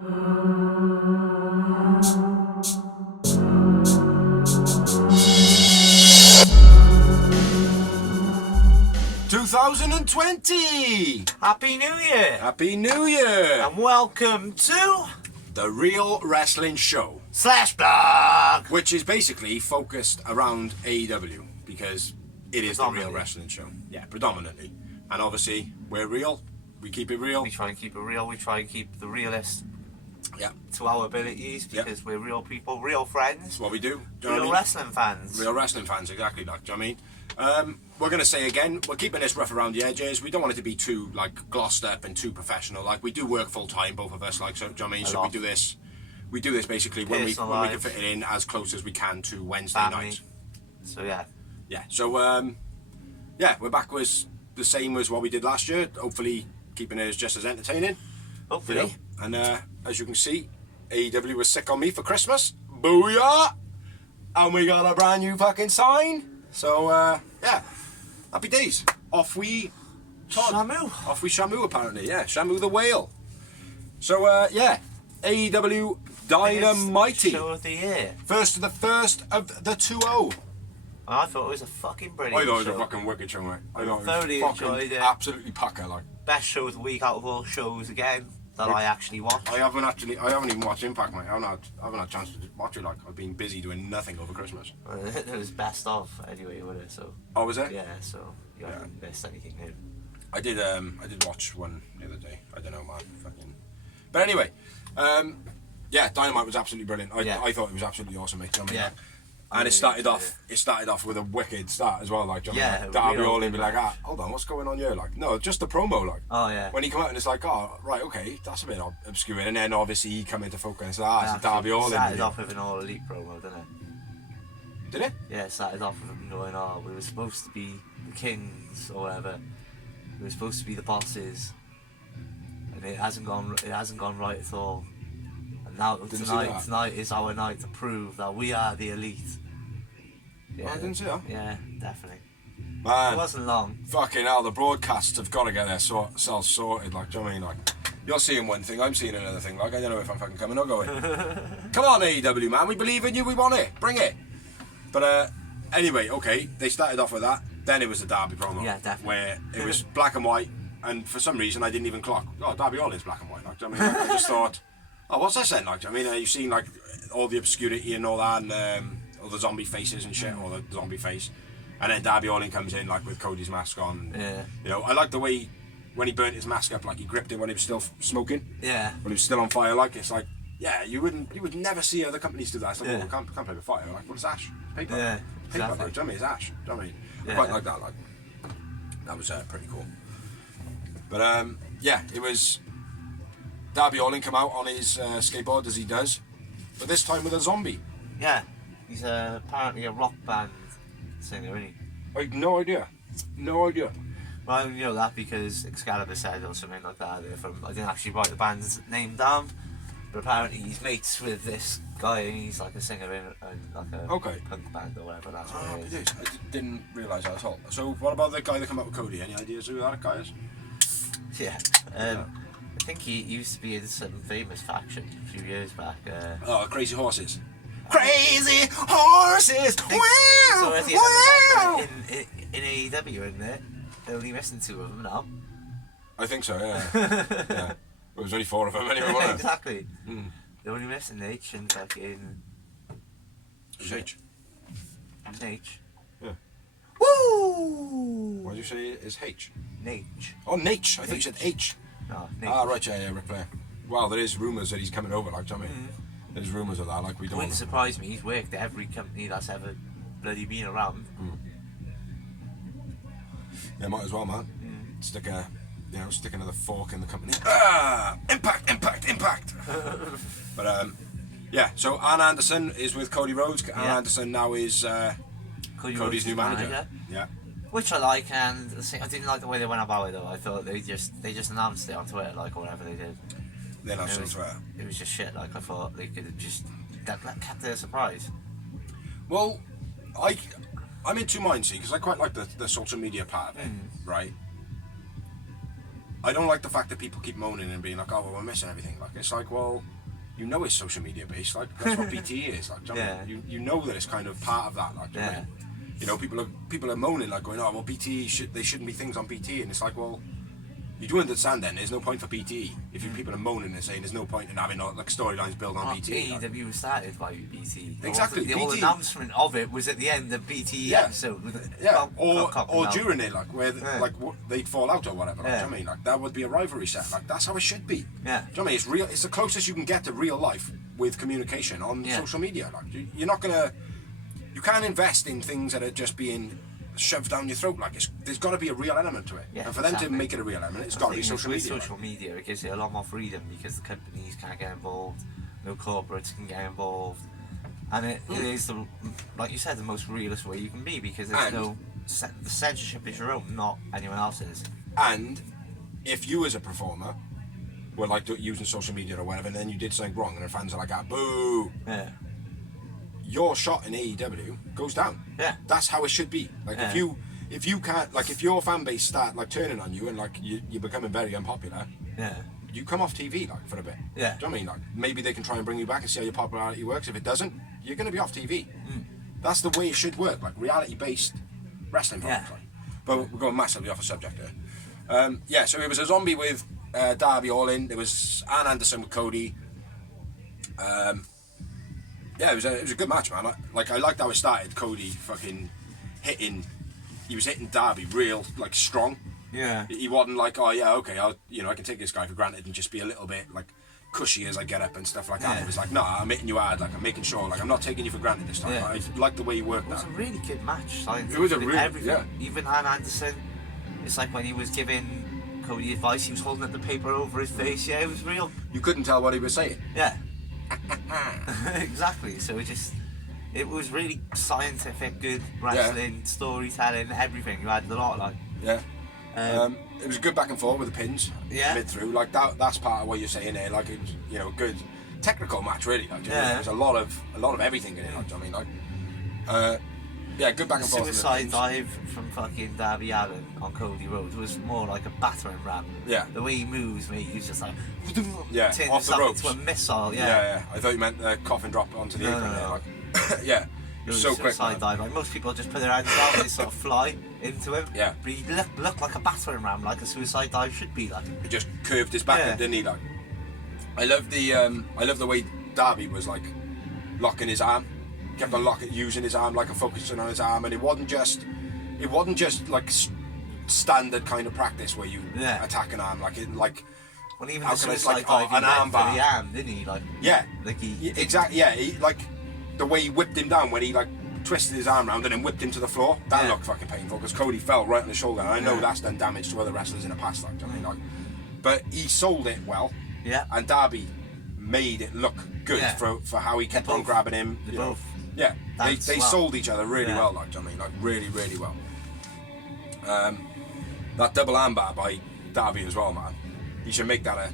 2020! Happy New Year! Happy New Year! And welcome to The Real Wrestling Show. /blog, which is basically focused around AEW because it is the Real Wrestling Show. Yeah, predominantly. And obviously, we're real. We keep it real. We try and keep it real. We try and keep the realist to our abilities because we're real people, real friends. That's what we do. Real wrestling fans. Real wrestling fans, exactly. Like, do you know what I mean? We're going to say again, we're keeping this rough around the edges. We don't want it to be too, glossed up and too professional. Like, we do work full time, both of us. Like, so, do you know what I mean? So we do this basically when we can fit it in as close as we can to Wednesday night. So, yeah. Yeah, so, we're back with the same as what we did last year. Hopefully, keeping it just as entertaining. Hopefully. You know? And as you can see, AEW was sick on me for Christmas. Booyah! And we got a brand new fucking sign. So, happy days. Off we Shamu. Off we Shamu, apparently. Yeah, Shamu the whale. So, AEW Dynamite. Show of the year. First of the 2-0. I thought it was a fucking brilliant show. I thought it was a fucking wicked show, mate. I thoroughly enjoyed it. Absolutely pucker, like. Best show of the week out of all shows again that I actually watched. I haven't even watched Impact, mate. I haven't had a chance to watch it. Like, I've been busy doing nothing over Christmas. It was best of anyway, wasn't it? So. Oh, was it? Yeah. So you haven't missed anything new. I did watch one the other day. I don't know, man. Fucking. But anyway, Dynamite was absolutely brilliant. I thought it was absolutely awesome, mate. You know what I mean? And it started off with a wicked start as well, like, you know, like Darby Allin be like, hold on, what's going on here? Like, no, just the promo, like. Oh yeah. When he come out and it's like, oh right, okay, that's a bit obscure, and then obviously he come into focus. It's Darby Allin. Started off with an All Elite promo, didn't it? Did it? Yeah, it started off with him going, oh, we were supposed to be the kings or whatever. We were supposed to be the bosses, and it hasn't gone right at all. Now tonight is our night to prove that we are the elite. Yeah, I didn't see that. Yeah, definitely. Man, it wasn't long. Fucking hell, the broadcasts have got to get their self sorted. Like, do you know what I mean? Like, you're seeing one thing, I'm seeing another thing. Like, I don't know if I'm fucking coming or going. Come on, AEW, man, we believe in you, we want it, bring it. But anyway, okay, they started off with that. Then it was the Darby promo. Yeah, definitely. Where it was black and white, and for some reason I didn't even clock. Oh, Darby Allin's black and white. Like, do you know what I mean? Like, I just thought. Oh, what's this then? Like, I mean, you've seen like all the obscurity and all that, and all the zombie faces and shit, or the zombie face, and then Darby Allin comes in like with Cody's mask on. Yeah. You know, I like the way when he burnt his mask up, like he gripped it when he was still smoking. Yeah. When he was still on fire, like it's like, yeah, you would never see other companies do that. It's like, oh, can't play with fire. Like, what is ash? Paper. Yeah. Paper. Exactly. Like, do you know what I mean? It's ash. Do you know what I mean? Yeah. I quite like that. Like, that was pretty cool. But it was. Darby Allin come out on his skateboard as he does, but this time with a zombie. Yeah, he's apparently a rock band singer, isn't he? I had no idea. No idea. Well, I know that because Excalibur said or something like that. I didn't actually write the band's name down, but apparently he's mates with this guy and he's like a singer in like a punk band or whatever. That's what it is. I didn't realise that at all. So what about the guy that came out with Cody? Any ideas who that guy is? Yeah. I think he used to be in some famous faction a few years back. Crazy Horses. Crazy Horses! So is he in AEW, isn't it? They're only missing 2 of them now. I think so, yeah. Yeah. There was only 4 of them anyway, wasn't it? Exactly. They're only missing H and fucking... H. H. Yeah. Woo! What did you say is H? Nate. Oh, Nate. I thought you said H. No, Nate. Ah, right, yeah, Ric Flair. Well, there is rumours that he's coming over, like, do you know what I mean? There's rumours of that, like, we don't... Wouldn't surprise me, he's worked at every company that's ever bloody been around. Yeah, might as well, man. Stick another fork in the company. Impact! But, so Arn Anderson is with Cody Rhodes. Arn Anderson now is Cody's new manager. Yeah. Which I like, and I didn't like the way they went about it though. I thought they just announced it on Twitter, like, or whatever they did. They announced it on Twitter. It was just shit. Like, I thought they could have just kept it a surprise. Well, I'm in two minds, see, because I quite like the social media part of it, right? I don't like the fact that people keep moaning and being like, oh, well, we're missing everything. Like, it's like, well, you know it's social media based. Like, that's what BT is. Like, do you know what I mean? You know that it's kind of part of that. Like, do you know what I mean? You know, people are moaning, like, going, oh, well, BT, they shouldn't be things on BT. And it's like, well, you do understand then, there's no point for BT. If people are moaning and saying there's no point in having like storylines built on BT. AEW was started by BT. Exactly. The whole announcement of it was at the end of BT episode. Or during it, like, where they'd fall out or whatever. Like, do you know what I mean? Like, that would be a rivalry set. Like, that's how it should be. Yeah. Do you know what I mean? It's real. It's the closest you can get to real life with communication on social media. Like, you're not gonna. You can't invest in things that are just being shoved down your throat. Like, there's got to be a real element to it. Yeah, and for them to make it a real element, it's got to be social media. With social media, it gives you a lot more freedom because the companies can't get involved, no corporates can get involved, and it is the, like you said, the most realist way you can be because there's the censorship is your own, not anyone else's. And if you as a performer were like using social media or whatever, and then you did something wrong, and the fans are like, ah, boo. Yeah. Your shot in AEW goes down. Yeah. That's how it should be. Like, if you can't, like, if your fan base start like turning on you and like you're becoming very unpopular, you come off TV like for a bit. Yeah. Do you know what I mean? Like, maybe they can try and bring you back and see how your popularity works. If it doesn't, you're going to be off TV. That's the way it should work, like reality-based wrestling. Like. But we're going massively off a subject here. So it was a zombie with Darby all in. There was Arn Anderson with Cody. Yeah, it was a good match, man. I liked how it started. Cody fucking he was hitting Darby real, like, strong. Yeah. He wasn't like, oh yeah, okay, I can take this guy for granted and just be a little bit like cushy as I get up and stuff like that. It was like, no, I'm hitting you hard, like I'm making sure, like I'm not taking you for granted this time. Yeah. I like the way he worked. It was a really good match. It was a really everything. Even Arn Anderson, it's like when he was giving Cody advice, he was holding up the paper over his face. Yeah, it was real. You couldn't tell what he was saying. Yeah. Exactly. So it was really scientific, good wrestling, storytelling, everything. You had a lot, like. Yeah. It was a good back and forth with the pins. Yeah. Mid through, like that's part of what you're saying there. Like, it was, good technical match really. Like, there's a lot of everything in it. Like, I mean, like, good back and forth. Suicide dive from fucking Darby Allin on Cody Rhodes was more like a battering ram. Yeah. The way he moves, mate, he's just like off the ropes into a missile. Yeah. I thought you meant the coffin drop onto the apron. No. Like, yeah. It was so quick. Dive. Like, most people just put their hands down and they sort of fly into him. Yeah. But he looked like a battering ram, like a suicide dive should be like. He just curved his back, didn't he? Like, I love the way Darby was like locking his arm, kept on using his arm, like, focusing on his arm, and it wasn't just like standard kind of practice where you attack an arm, like it like. Well, even the suicide dive, an arm bar, the arm, didn't he? Like, exactly. Yeah, he, like the way he whipped him down when he like twisted his arm around and then whipped him to the floor. That looked fucking painful because Cody fell right on the shoulder. And I know that's done damage to other wrestlers in the past. Like, I mean, like, but he sold it well. Yeah. And Darby made it look good for how he kept on grabbing him. They both. Yeah. They sold each other really well. Like, I mean, like really, really well. That double armbar by Darby as well, man. He should make that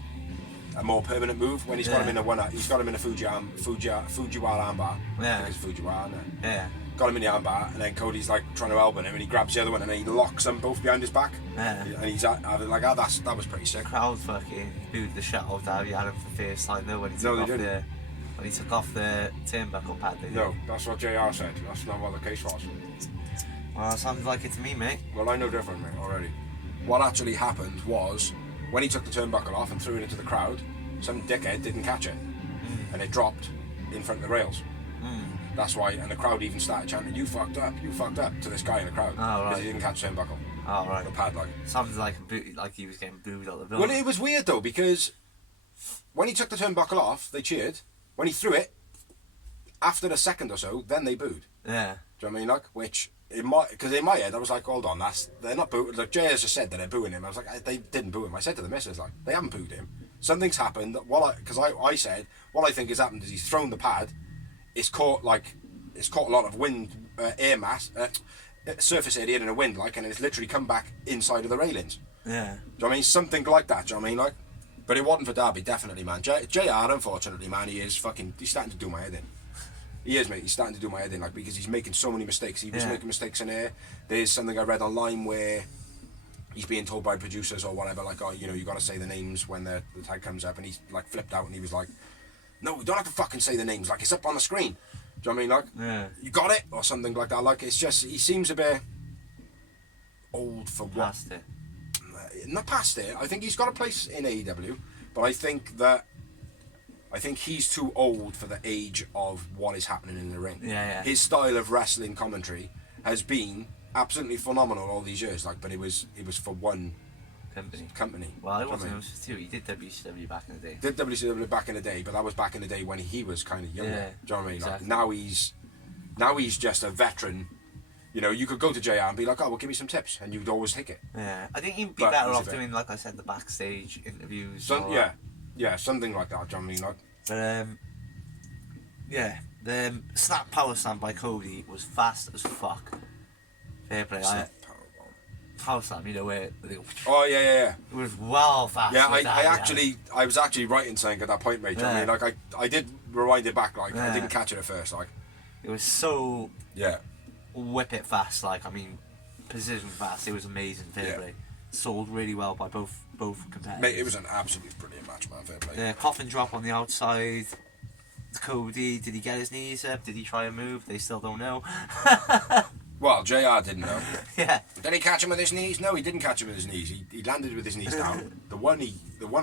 a more permanent move when he's got him in he's got him in a Fujiwara armbar. Yeah. I think it's Fujiwara, isn't it? Yeah. Got him in the armbar, and then Cody's like trying to elbow him, and he grabs the other one, and then he locks them both behind his back. Yeah. And he's like, that was pretty sick. The crowd fucking booed the shit out of Darby Allin for the first time though when he took off the turnbuckle pad. No, that's what JR said. That's not what the case was. Well, it sounds like it to me, mate. Well, I know different, mate, already. What actually happened was, when he took the turnbuckle off and threw it into the crowd, some dickhead didn't catch it, and it dropped in front of the rails. That's why, and the crowd even started chanting, you fucked up, to this guy in the crowd, because he didn't catch the turnbuckle. Oh, right. The pad, like. Sounds like he was getting booed out the building. Well, it was weird though, because when he took the turnbuckle off, they cheered. When he threw it, after a second or so, then they booed. Yeah. Do you know what I mean? Like, which, because in my head, I was like, hold on, they're not booing. Like, Jay has just said that they're booing him. I was like, they didn't boo him. I said to the missus, like, they haven't booed him. Something's happened. Because I said, what I think has happened is he's thrown the pad, it's caught a lot of wind, air mass, surface area in a wind, like, and it's literally come back inside of the railings. Yeah. Do you know what I mean? Something like that, do you know what I mean? Like, but it wasn't for Darby, definitely, man. JR, unfortunately, man, he's starting to do my head in. He is, mate. He's starting to do my head in, like, because he's making so many mistakes. He was making mistakes in here. There's something I read online where he's being told by producers or whatever, like, oh, you know, you got to say the names when the tag comes up, and he's like flipped out and he was like, no, we don't have to fucking say the names, like it's up on the screen. Do you know what I mean? Like, you got it, or something like that. Like, it's just, he seems a bit old for what? Past it. Not past it. I think he's got a place in AEW, but I think he's too old for the age of what is happening in the ring. Yeah. His style of wrestling commentary has been absolutely phenomenal all these years. Like, but it was for one company. Well, it wasn't. It was too. He did WCW back in the day. Did WCW back in the day, but that was back in the day when he was kind of younger. Yeah, Do you know what I mean? exactly. Like, now he's just a veteran. You know, you could go to JR and be like, oh, well, give me some tips, and you'd always take it. Yeah, I think he'd be But better he's a off bit- doing, like I said, the backstage interviews. Yeah, something like that. Do you know what I mean? Like, But yeah, the snap power slam by Cody was fast as fuck. Fair play. Power slam, you know where they go, oh yeah. it was well fast. Yeah, with that, I was actually writing something at that point, mate. Do you know what I mean? Like, I did rewind it back. Like, I didn't catch it at first. Like, it was so yeah. whip it fast. Like, I mean, position fast. It was amazing. Fair play. Sold really well by both competitors. Mate, it was an absolutely brilliant match, man. Fair play. Yeah, coffin drop on the outside. Cody, did he get his knees up? Did he try a move? They still don't know. Well, JR didn't know. Yeah. Did he catch him with his knees? No, he didn't catch him with his knees. He landed with his knees down. The one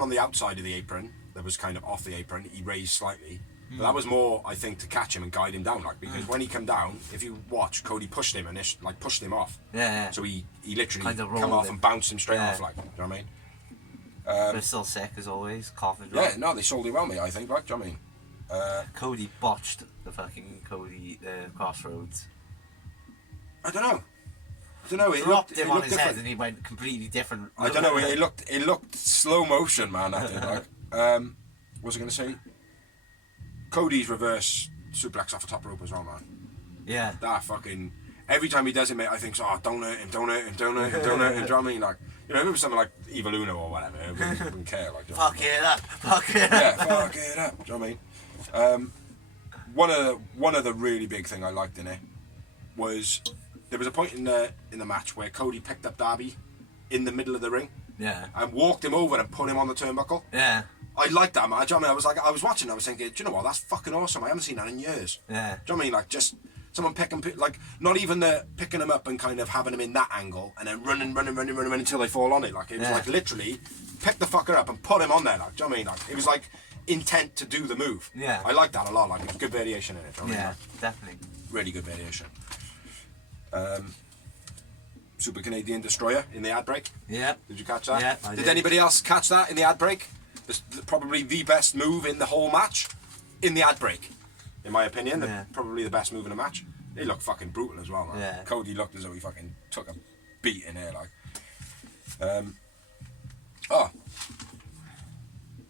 on the outside of the apron that was kind of off the apron, he raised slightly. But that was more, I think, to catch him and guide him down, like, because when he came down, if you watch, Cody pushed him and pushed him off. Yeah. So he literally Kind of come rolled off him. and bounced him straight Yeah. off, like, you know what I mean? But it's still sick as always. Coffin drop. Yeah, no, they sold it well, mate. I think, like, do you know what I mean? Cody botched the fucking crossroads. I don't know. It Dropped looked, him it on looked his different. head and he went completely different. I don't know. It looked slow motion, man. I think. Like, what was I going to say? Cody's reverse suplex off the top rope as well, man. Yeah. That fucking every time he does it, mate, I think, oh, don't hurt him, don't hurt him, don't hurt him, don't hurt him. Do you know what I mean? Like, you know, if it was something like Evil Uno or whatever, I wouldn't care. Like, Fuck it up. Fuck it up. Yeah, fuck it up. Do you know what I mean? One of the really big thing I liked in it was there was a point in the match where Cody picked up Darby in the middle of the ring Yeah. and walked him over and put him on the turnbuckle. Yeah. I liked that, man. Do you know what I mean? I was watching, I was thinking, do you know what? That's fucking awesome. I haven't seen that in years. Yeah. Do you know what I mean? Like, just someone like, not even the picking him up and kind of having him in that angle and then running until they fall on it. Like, it was like literally pick the fucker up and put him on there. Like, do you know what I mean? Like, it was like intent to do the move. Yeah. I like that a lot. Like, it was good variation in it. Do you know what I mean? Definitely. Really good variation. Super Canadian Destroyer in the ad break. Yeah. Did you catch that? Yeah, I did. did. Anybody else catch that in the ad break? Probably the best move in the whole match in the ad break, in my opinion. Probably the best move in the match. They looked fucking brutal as well, man. Yeah. Cody looked as though he fucking took a beat in there, like.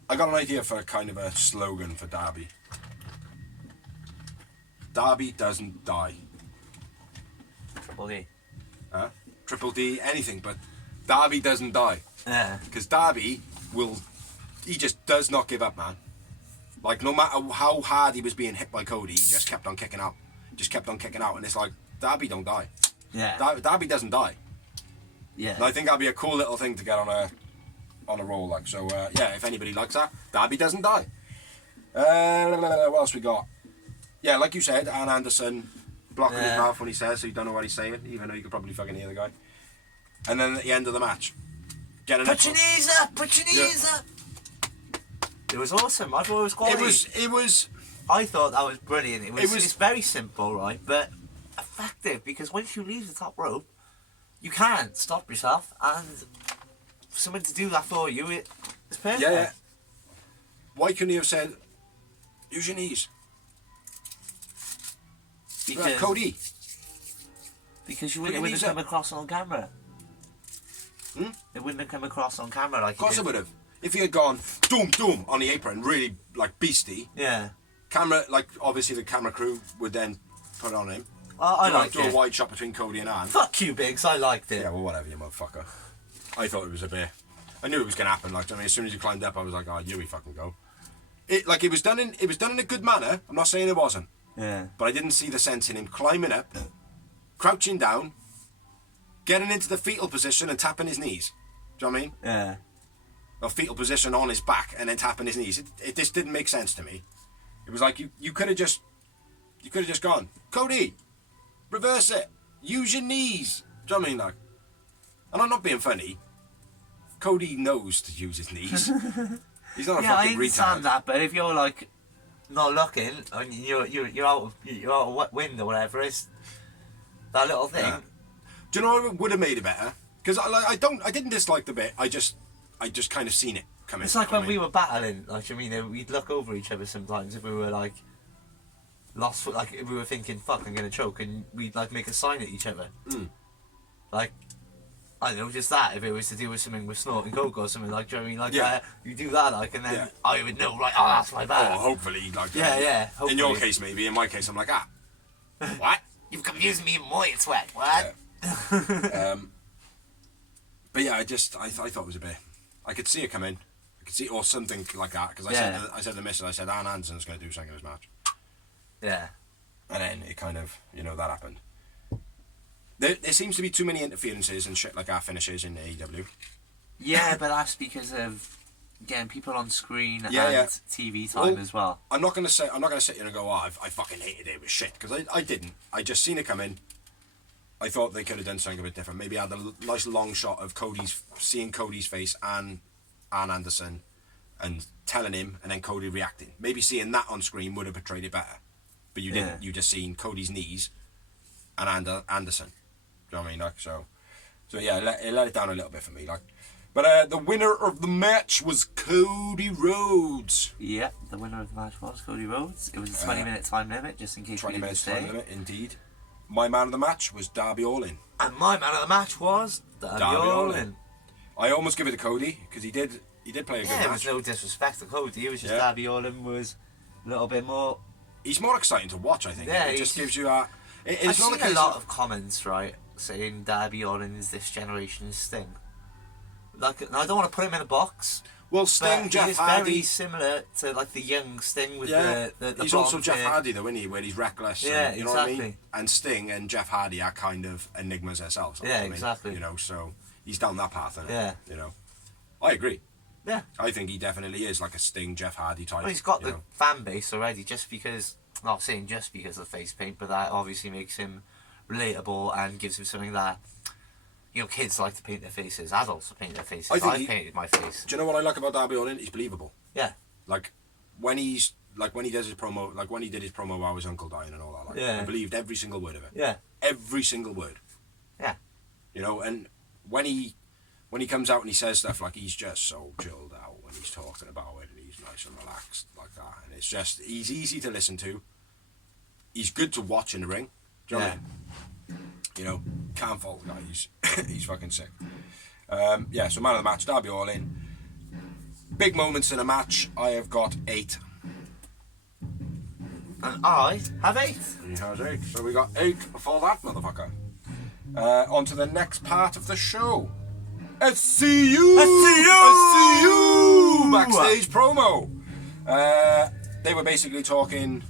I got an idea for kind of a slogan for Darby. Darby doesn't die. Triple D. Triple D, anything, but Darby doesn't die. Yeah. Because Darby he just does not give up, man. Like, no matter how hard he was being hit by Cody, he just kept on kicking out. And it's like, Darby don't die. Yeah. Darby doesn't die. Yeah. And I think that'd be a cool little thing to get on a roll, like. So, yeah, if anybody likes that, Darby doesn't die. What else we got? Yeah, like you said, Arn Anderson blocking his mouth when he says, so you don't know what he's saying, even though you could probably fucking hear the guy. And then at the end of the match, Put your knees up! Put your knees up! It was awesome. I thought it was quality. It was. I thought that was brilliant. It's very simple, right? But effective, because once you leave the top rope, you can't stop yourself, and for someone to do that for you, it's perfect. Yeah. Why couldn't he have said, use your knees? Because, Cody. Because it Put your wouldn't knees have come up. across on camera. It wouldn't have come across on camera like Of course it it did. would have. If he had gone, doom, on the apron, really, like, beastie, Yeah. camera, like, obviously the camera crew would then put it on him. I liked do it. a wide shot between Cody and Arn. Fuck you, Biggs. I liked it. Yeah, well, whatever, you motherfucker. I thought it was a bit. I knew it was gonna happen. Like, I mean, as soon as he climbed up, I was like, oh, you fucking go. It was done in a good manner. I'm not saying it wasn't, Yeah. but I didn't see the sense in him climbing up, crouching down, getting into the fetal position and tapping his knees. Do you know what I mean? Yeah. Or fetal position on his back and then tapping his knees. It just didn't make sense to me. It was like you could have just gone, Cody, reverse it, use your knees. Do you know what I mean? Like, and I'm not being funny. Cody knows to use his knees. He's not a I fucking understand retard. that, but if you're like not looking and you're out of wind or whatever, it's that little thing. Yeah. Do you know what would have made it better? Because I didn't dislike the bit. I just kind of seen it coming. It's like when we were battling. Like, I mean, we'd look over each other sometimes if we were like lost. Like if we were thinking, "Fuck, I'm gonna choke," and we'd like make a sign at each other. Like, I don't know, just that. If it was to do with something with snorting coke or something, like, do you know what I mean? Like, you do that, like, and then I would know, like, oh, that's my bad. Oh, hopefully, like. Yeah. Hopefully. In your case, maybe. In my case, I'm like, what? You've confused me, moist sweat. What? Yeah. But yeah, I thought it was a bit. I could see it come in. I could see, or something like that, because I said to the missus, I said, Arn Anderson's going to do something in this match. Yeah. And then it kind of, that happened. There seems to be too many interferences and shit like our finishes in AEW. Yeah, but that's because of getting people on screen and TV time as well. I'm not gonna sit here and go, I fucking hated it. It was shit, because I didn't. I just seen it come in. I thought they could have done something a bit different. Maybe had a nice long shot of seeing Cody's face and Arn Anderson, and telling him, and then Cody reacting. Maybe seeing that on screen would have portrayed it better. But you didn't. You just seen Cody's knees and Anderson. Do you know what I mean? Like, so yeah, it let it down a little bit for me. Like, but the winner of the match was Cody Rhodes. Yep, the winner of the match was Cody Rhodes. It was a 20-minute time limit, just in case 20 we didn't minutes say. time limit, indeed. My man of the match was Darby Allin. And my man of the match was Darby Allin. I almost give it to Cody, because he did play a good match. Yeah, there was no disrespect to Cody. It was just Darby Allin was a little bit more. He's more exciting to watch, I think. Yeah, it just gives you a. I've seen a lot of comments, right, saying Darby Allin is this generation's Sting. Like, I don't want to put him in a box. Well, Sting, Jeff Hardy. Very similar to like the young Sting with the he's also Jeff Hardy though, isn't he? Where he's reckless. Yeah, and, you exactly. know what I mean? And Sting and Jeff Hardy are kind of enigmas themselves. Yeah, exactly. So he's down that path, isn't yeah. it? I agree. Yeah. I think he definitely is like a Sting, Jeff Hardy type. Well, he's got the fan base already, just because. Not saying just because of face paint, but that obviously makes him relatable and gives him something that. Kids like to paint their faces. Adults to paint their faces. I painted my face. Do you know what I like about Darby Allin? He's believable. Yeah. Like when he does his promo, like when he did his promo about his uncle dying and all that. Like, I believed every single word of it. Yeah. Every single word. Yeah. And when he comes out and he says stuff like he's just so chilled out when he's talking about it and he's nice and relaxed like that, and it's just he's easy to listen to. He's good to watch in the ring. Do you know what I mean? Can't fault the guy. He's fucking sick. So man of the match, Darby Allin. Big moments in a match. I have got 8. And I have 8. He has 8. So we got 8 for that motherfucker. On to the next part of the show. SCU! Backstage promo. They were basically talking.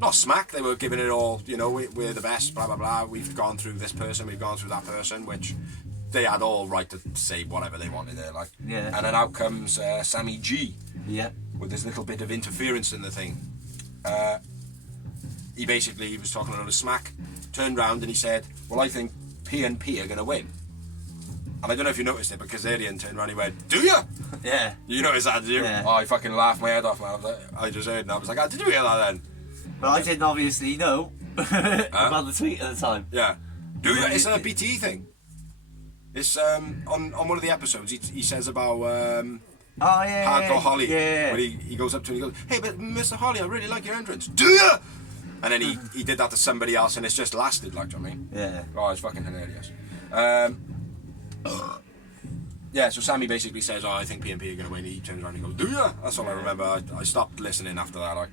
Not smack, they were giving it all, we're the best, blah, blah, blah. We've gone through this person, we've gone through that person, which they had all right to say whatever they wanted there, like. Yeah. And then out comes Sammy G. Yeah. With this little bit of interference in the thing. He was talking a lot of smack, turned round and he said, well, I think P&P are going to win. And I don't know if you noticed it, but Kazarian turned around and he went, do you? Yeah. You noticed that, did you? Yeah. Oh, I fucking laughed my head off, man. I just heard and I was like, did you hear that then? But I didn't obviously know about the tweet at the time. Yeah. Do you? It's a BTE thing. It's on one of the episodes he says about Hardcore Holly. Yeah. When he goes up to him and he goes, hey, but Mr. Holly, I really like your entrance. Do you? And then he did that to somebody else and it's just lasted, like, do you know what I mean? Yeah. Oh, it's fucking hilarious. So Sammy basically says, I think P&P are going to win. He turns around and he goes, do ya? That's all I remember. I stopped listening after that. Like,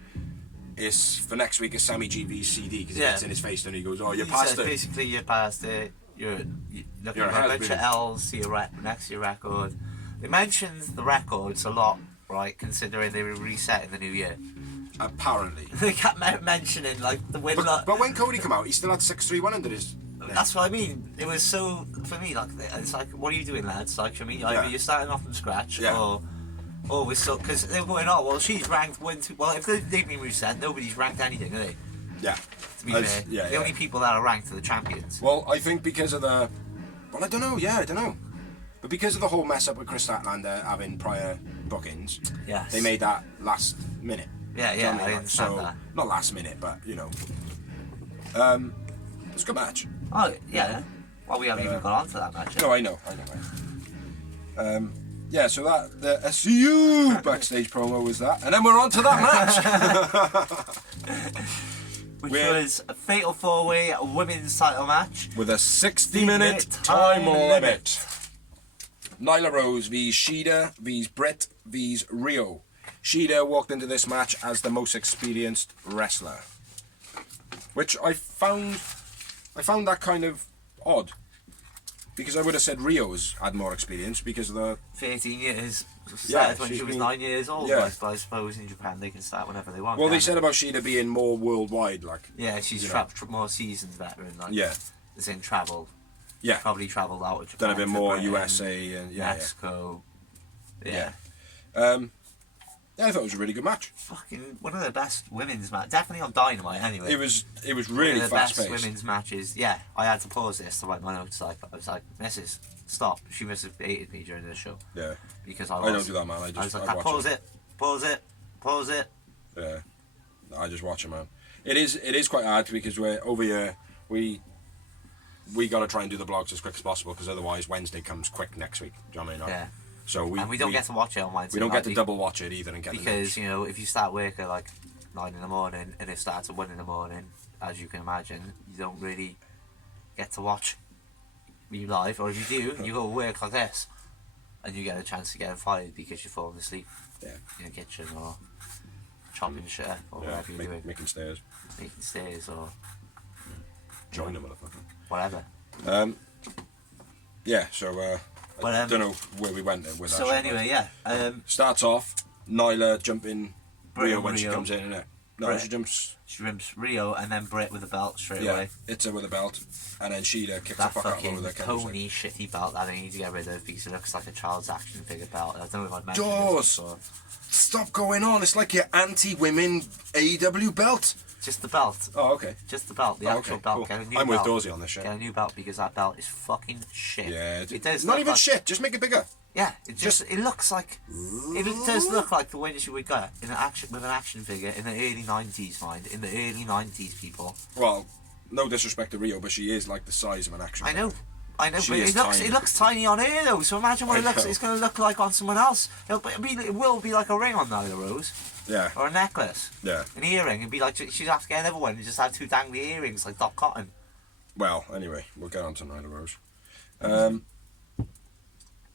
it's for next week is Sammy GV's CD because it gets in his face and he goes, you're past it. Basically, you're past it. You're looking at a bunch of L's to your next to your record. They mentioned the records a lot, right, considering they were reset in the new year. Apparently. They kept mentioning, like, the win. But when Cody came out, he still had 631 under his That's what I mean. It was so, for me, like, it's like, what are you doing, lads? Like, I mean, either you're starting off from scratch, or we're still, because they're going, oh, well, she's ranked 1, 2, well, if they've been reset, nobody's ranked anything, are they? Yeah. To be fair. The only people that are ranked are the champions. Well, I think because of the, I don't know. But because of the whole mess up with Chris Statlander having prior bookings, they made that last minute. Yeah, I understand that. Not last minute, but, you know. It's a good match. Oh, yeah. Well, we haven't even got on to that match yet. No, I know. Yeah, so that, the SCU backstage promo was that. And then we're on to that match. Which was a Fatal 4-Way women's title match. With a 60-minute time limit. Nyla Rose vs Shida vs Britt vs Rio. Shida walked into this match as the most experienced wrestler. Which I found that kind of odd. Because I would have said Rio's had more experience because of the... 13 years. Started when she was 9 years old, but I suppose in Japan they can start whenever they want. Well, they said about Shida being more worldwide, like... Yeah, she's more seasons veteran, like... Yeah. As in travel. Yeah. Probably travelled out of Japan. Done a bit more USA and... Mexico. Yeah. Yeah, I thought it was a really good match. Fucking one of the best women's matches. Definitely on Dynamite, anyway. It was really fast paced. One of the best women's matches. Yeah, I had to pause this to write my notes. Like, I was like, Mrs. Stop. She must have hated me during the show. Yeah. Because I don't do that, man. I was like, pause it. Yeah. I just watch it, man. It is quite hard because we're over here. We got to try and do the blogs as quick as possible because otherwise Wednesday comes quick next week. Do you know what I mean? Yeah. So we don't get to watch it on Wednesday. We don't get to double watch it either and get because you know if you start work at like 9 in the morning and it starts at 1 in the morning, as you can imagine, you don't really get to watch me live. Or if you do, you go to work like this, and you get a chance to get fired because you're falling asleep in the kitchen or chopping shit or whatever you're doing. Making stairs or join a motherfucker. Whatever. Yeah. So. I don't know where we went with that. So anyway, starts off Nyla jumping Rio when she comes in, innit? No, Britt. she jumps Rio and then Britt with the belt straight away. Hits her with a belt, and then Shida kicks that the fuck out of her with her pony shitty belt that I need to get rid of because it looks like a child's action figure belt. I don't know if I've mentioned this before. Stop going on! It's like your anti-women AEW belt. Just the belt. Oh, okay. Just the belt, the actual belt. Cool. Get a new I'm belt. with Dorsey on this shit. Get a new belt because that belt is fucking shit. Yeah, it does. Not even shit. Just make it bigger. Yeah, it looks like it does look like the one we got in an action figure in the early 90s, mind. In the early 90s, people. Well, no disrespect to Rio, but she is like the size of an action figure. I know, but it looks tiny on her though. So imagine what it's going to look like on someone else. It will be like a ring on Nyla Rose. Yeah. Or a necklace. Yeah. An earring. It'd be like she'd have to get another one and just have 2 dangly earrings like Doc Cotton. Well, anyway, we'll get on to Nyla Rose.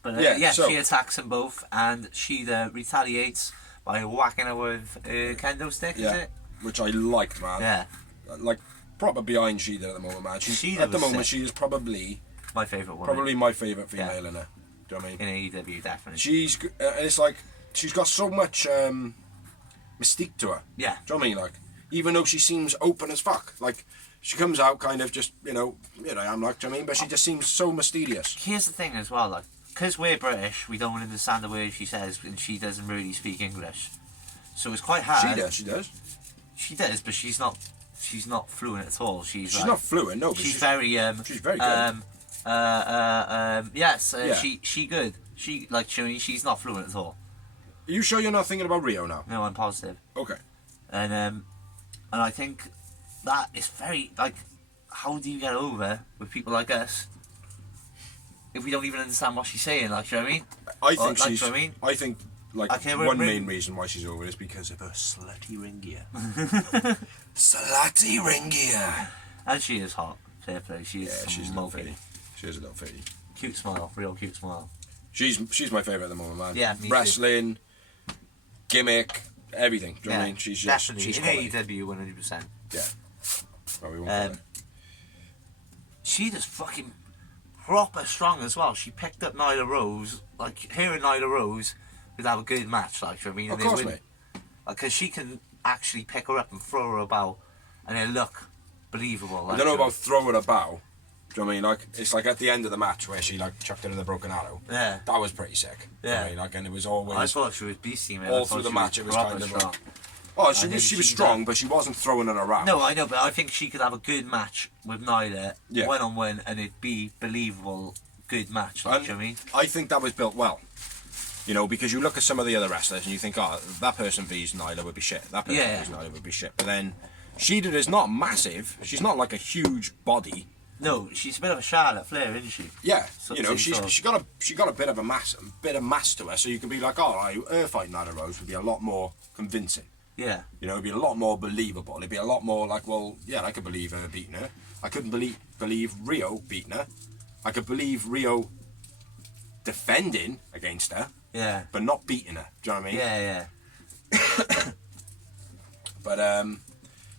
But she attacks them both, and Shida retaliates by whacking her with a kendo stick. Is it? Which I liked, man. Yeah. Like proper behind Shida at the moment, man. She is probably my favourite woman. Probably my favourite female in her. Do you know what I mean? In AEW, definitely. It's like she's got so much mystique to her. Yeah. Do you know what I mean? Like, even though she seems open as fuck, like she comes out kind of just, I'm like, do you know what I mean? But she just seems so mysterious. Here's the thing as well, like, because we're British, we don't understand the words she says, and she doesn't really speak English, so it's quite hard. She does. She does, but she's not fluent at all. She's not fluent, no. But she's very she's very good. Yes, she good. She's not fluent at all. Are you sure you're not thinking about Rio now? No, I'm positive. Okay. And I think that is very, like, how do you get over with people like us if we don't even understand what she's saying? Like, do you know what I mean? I think one main reason why she's over is because of her slutty ring gear. Slutty ring gear. And she is hot. Fair play. She's a little fitty. She is a little fitty. Cute smile. Real cute smile. She's my favourite at the moment, man. Yeah, me wrestling, gimmick, everything. Do you know what I mean? She's definitely quality. In AEW 100%. Yeah. Well, we won't she just fucking proper strong as well. She picked up Nyla Rose. Like, her and Nyla Rose would have a good match, like, I mean, of course, mate. Because she can actually pick her up and throw her about, and it look believable. Like, I don't know about throw her about, Do you know what I mean? Like, it's like at the end of the match where she like chucked her in the broken arrow. Yeah. That was pretty sick. Yeah. You know what I mean? Like, and it was always. I thought she was beastie, man. All through the match, it was kind of like. Oh, she was strong, but she wasn't throwing it around. No, I know, but I think she could have a good match with Nyla, Yeah. one-on-one, and it'd be believable, good match, like, you know what I mean? I think that was built well. You know, because you look at some of the other wrestlers and you think, oh, that person vs Nyla would be shit. That person vs Nyla would be shit. But then, Shida is not massive. She's not like a huge body. No, she's a bit of a Charlotte Flair, isn't she? Yeah, you know, she got a bit of mass to her. So you can be like, oh, her fighting Nyla Rose would be a lot more convincing. Yeah. You know, it'd be a lot more believable. It'd be a lot more like, well, yeah, I could believe her beating her. I couldn't believe Rio beating her. I could believe Rio defending against her. Yeah. But not beating her. Do you know what I mean? Yeah, yeah. But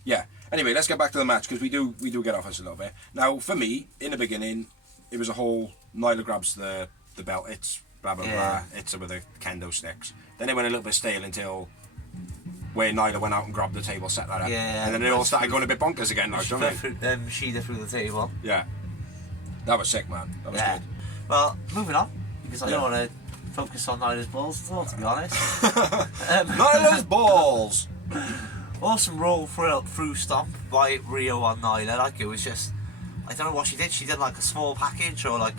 yeah. Anyway, let's get back to the match because we do get off us a little bit. Now, for me, in the beginning, it was a whole Nyla grabs the belt. It's blah blah blah. It's with the kendo sticks. Then it went a little bit stale until where Nyla went out and grabbed the table, set that up, and then it all started going a bit bonkers again. Like, do you know what I mean? Shida through the table. Yeah, that was sick, man. That was good. Well, moving on because I don't want to focus on Nyla's balls at all, to be honest. Nyla's balls. Awesome roll through stomp by Rio on Nyla. Like, it was just, I don't know what she did. She did like a small package or like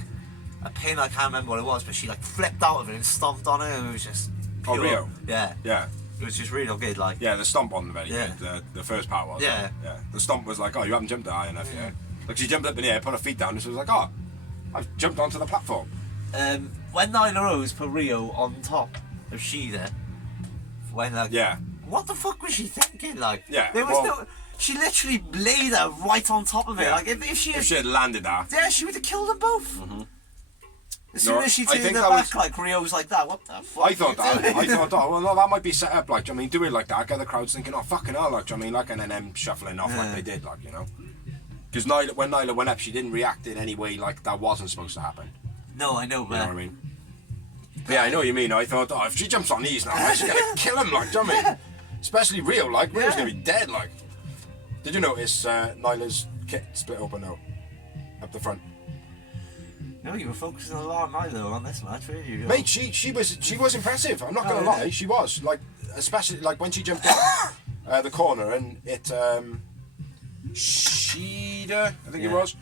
a pin. I can't remember what it was, but she like flipped out of it and stomped on it. And it was just pure. Oh, Rio. Yeah. Yeah. It was just really good. Like. Yeah, the stomp wasn't very good. The first part was. Yeah. Yeah. The stomp was like, oh, you haven't jumped high enough yet. Like, she jumped up in the air, put her feet down, and she was like, oh, I've jumped onto the platform. When Nyla Rose put Rio on top of Shida, when like. Yeah. What the fuck was she thinking? Like, yeah, there was no. She literally laid her right on top of it. Like, if she had landed that, yeah, she would have killed them both. Mm-hmm. As soon as she turned her back, like Rio's like that. What the fuck? I thought, oh, well, no, that might be set up. Like, I mean, do it like that. Get the crowds thinking, oh, fucking hell, like, I mean, like, and then them shuffling off like they did, like, you know. Because when Nyla went up, she didn't react in any way like that wasn't supposed to happen. No, I know, but. You know what I mean? But yeah, I know what you mean. I thought, oh, if she jumps on these now, she's gonna kill him, like, do you know what I mean? Especially Rio, like, Rio's gonna be dead, like. Did you notice Nyla's kit split open now? Up the front. No, you were focusing a lot on Nyla on this match, weren't you? Mate, she was impressive, I'm not gonna lie, she was. Like, especially like when she jumped off the corner and it Shida, I think it was.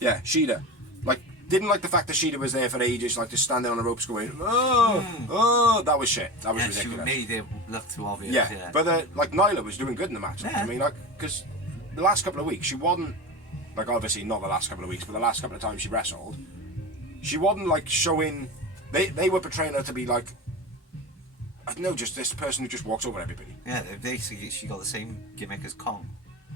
Yeah, Shida. Like, didn't like the fact that Shida was there for ages, like just standing on the ropes going, oh, that was shit. That was ridiculous. She made it look too obvious. Yeah. But like Nyla was doing good in the match. Like, I mean, like, because the last couple of weeks she wasn't, like, obviously not the last couple of weeks, but the last couple of times she wrestled, she wasn't like showing. They were portraying her to be like, I don't know, just this person who just walks over everybody. Yeah, basically she got the same gimmick as Kong.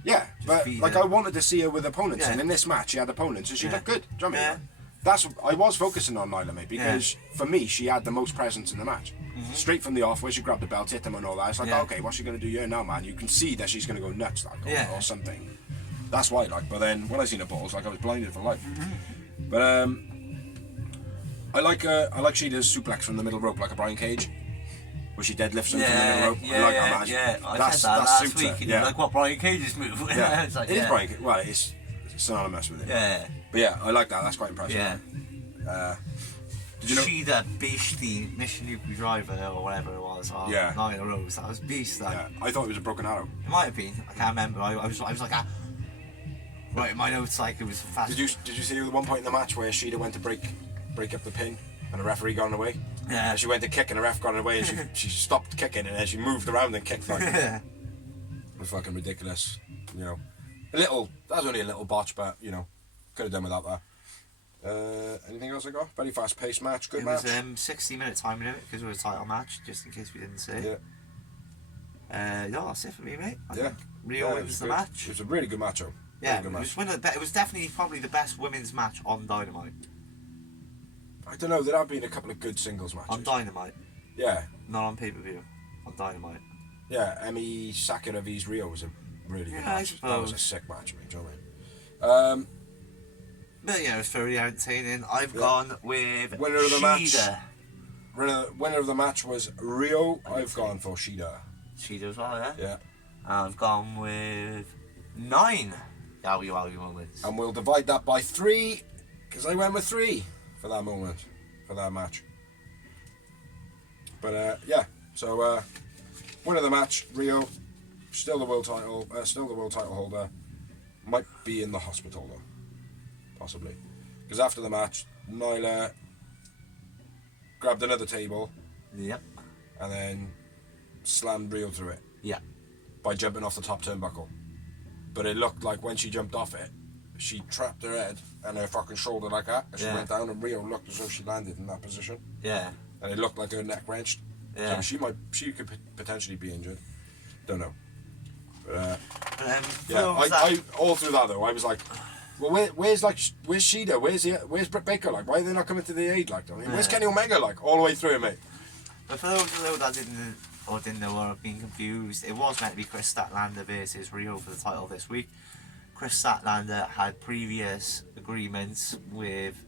Yeah, but like I wanted to see her with opponents, and in this match she had opponents, and she looked good. Do you know what I mean? That's I was focusing on Nyla, mate, because for me she had the most presence in the match. Straight from the off, where she grabbed the belt, hit them, and all that. It's like, okay, what's she gonna do here now, man? You can see that she's gonna go nuts, like, or something. That's why, like. But then when I seen her balls, like, I was blinded for life. But I like Shida's suplex from the middle rope, like a Brian Cage, where she deadlifts him from the middle rope. I like that match. Yeah, I said that last week. And like, what, Brian Cage's move? Yeah, it's like, it is Brian Cage. Well, it's synonymous with it. Yeah. But yeah, I like that. That's quite impressive. Yeah. Did you know? Shida Beastie Mission Nuclear Driver or whatever it was. Or Nyla Rose. That was beast. That. Yeah, I thought it was a broken arrow. It might have been. I can't remember. I was like, right in my notes, like it was fast. Did you see the one point in the match where Shida went to break up the pin and the referee got in the way? Yeah. And she went to kick and the ref got in the way and she stopped kicking and then she moved around and kicked. Like, it was fucking ridiculous. You know, that was only a little botch, but you know, could have done without that. Anything else I got? Very fast paced match, good match. It was 60-minute time limit because it was a title match, just in case we didn't say. Yeah. No, that's it for me, mate. I think Rio wins the match. It was a really good match, though. Yeah, it was definitely probably the best women's match on Dynamite. I don't know, there have been a couple of good singles matches. On Dynamite? Yeah. Not on pay-per-view. On Dynamite. Yeah, Emi Sakura vs Rio was a really good match. That was a sick match, mate. Do you know what I mean? But yeah, it was very entertaining. I've gone with winner of the Shida. Match. Winner of the match was Rio. I've gone for Shida. Shida as well, yeah? Yeah. I've gone with 9. yowie moments. And we'll divide that by 3, because I went with 3 for that moment, for that match. But yeah, so winner of the match, Rio, still the world title holder. Might be in the hospital though, possibly, because after the match, Nyla grabbed another table. Yep. And then slammed Rio through it. Yeah. By jumping off the top turnbuckle. But it looked like when she jumped off it, she trapped her head and her fucking shoulder like that, and she went down, and Rio looked as though she landed in that position. Yeah. And it looked like her neck wrenched. Yeah. So she could potentially be injured. Don't know. But, yeah. I all through that though, I was like, well, where's Shida? Where's Britt Baker? Like, why are they not coming to the aid? Like, I mean, where's Kenny Omega? Like, all the way through, mate. But for those that didn't know or have been confused, it was meant to be Chris Statlander versus Rio for the title this week. Chris Statlander had previous agreements with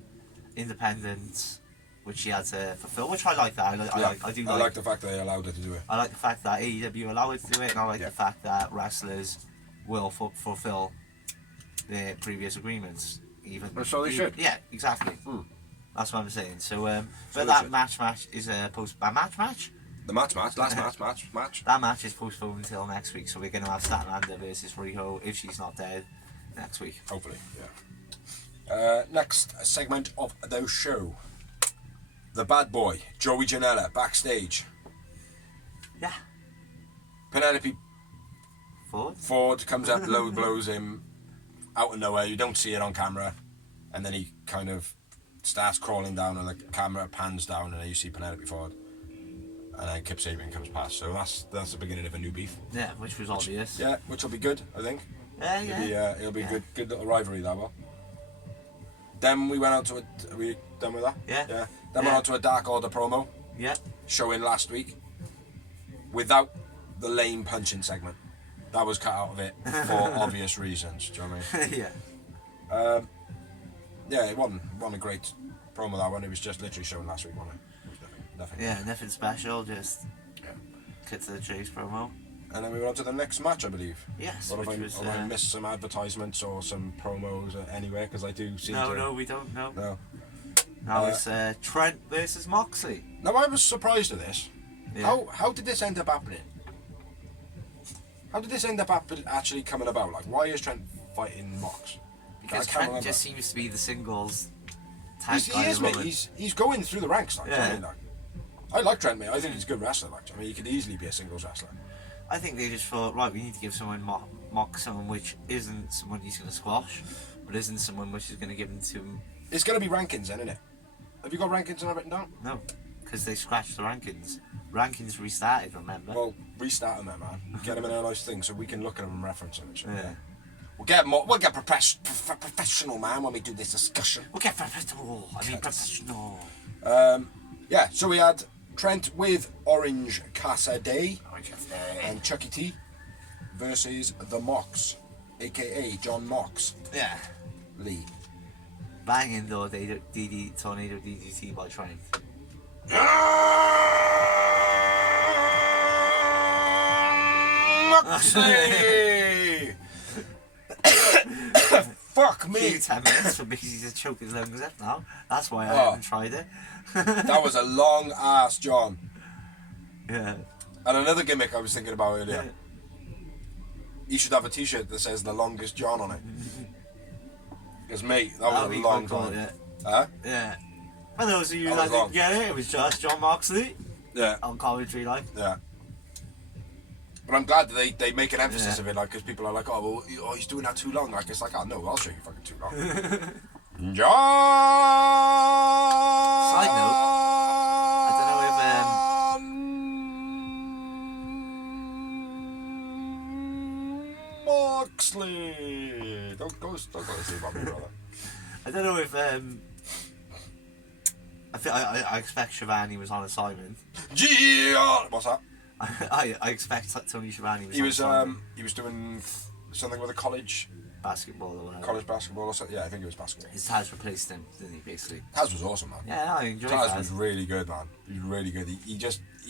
independents, which he had to fulfill, which I like that. I like the fact that they allowed her to do it. I like the fact that AEW allowed her to do it, and I like the fact that wrestlers will fulfill their previous agreements. So they should. Yeah, exactly. That's what I'm saying. So, but that match is a match. The last match. That match is postponed until next week, so we're going to have Statlander versus Riho, if she's not dead, next week. Hopefully, yeah. Next segment of the show. The bad boy, Joey Janela, backstage. Yeah. Penelope Ford comes up, low blows him out of nowhere. You don't see it on camera. And then he kind of starts crawling down, and the camera pans down, and then you see Penelope Ford. And then Kip Sabian comes past. So that's the beginning of a new beef. Yeah, which was obvious. Yeah, which will be good, I think. Yeah. It'll be good little rivalry, that will. Then we went on to are we done with that? Yeah. Then we went on to a Dark Order promo. Yeah. Showing last week. Without the lame punching segment. That was cut out of it for obvious reasons. Do you know what I mean? Yeah. Yeah, it wasn't a great promo, that one. It was just literally showing last week, wasn't it? It was nothing. Yeah, nothing special, just cut to the chase promo. And then we went on to the next match, I believe. Yes, Or have I missed some advertisements or some promos anywhere? Because I do seem to... No, we don't know. No. Now it's Trent versus Moxley. Now, I was surprised at this. Yeah. How did this end up happening? How did this end up actually coming about? Like, why is Trent fighting Mox? Because Trent just seems to be the singles tag guy. He is, mate. He's going through the ranks, like. Yeah. You know, I like Trent, mate. I think he's a good wrestler, like. I mean, he could easily be a singles wrestler. I think they just thought, right, we need to give someone Mox someone which isn't someone he's going to squash, but isn't someone which is going to give him to him. It's going to be rankings then, isn't it? Have you got rankings and written down? No, because they scratched the rankings. Rankings restarted, remember? Well, restart them, man. Get them in a nice thing so we can look at them and reference them. Yeah. We'll get professional, man, when we do this discussion. We'll get professional. Professional. Yeah, so we had Trent with Orange Cassidy and Chucky T versus the Mox, aka John Mox. Yeah. Lee. Banging though, Tornado DDT by Trent. Moxley! Fuck me! 10 minutes for Biggie to choke his lungs up now. That's why I haven't tried it. That was a long ass John. Yeah. And another gimmick I was thinking about earlier. You should have a t-shirt that says the longest John on it. Because mate, that was a long time. Yeah. Huh? Yeah. For those of you that didn't get it, it was just John Moxley. Yeah. On commentary, like. Yeah. But I'm glad that they make an emphasis of it, like, because people are like, oh, well, he's doing that too long. Like, it's like, oh, no, I'll show you fucking too long. John! Side note, I don't know if, Moxley! Don't go to see about me, brother. I don't know if, I expect Shivani was on assignment. Gian! What's that? I expect Tony Schiavone was he was doing something with a college basketball or whatever. College basketball or something. Yeah, I think it was basketball. His Taz replaced him, didn't he, basically? Taz was awesome, man. Yeah, I enjoyed Taz. Taz Was really good, man. He was really good. He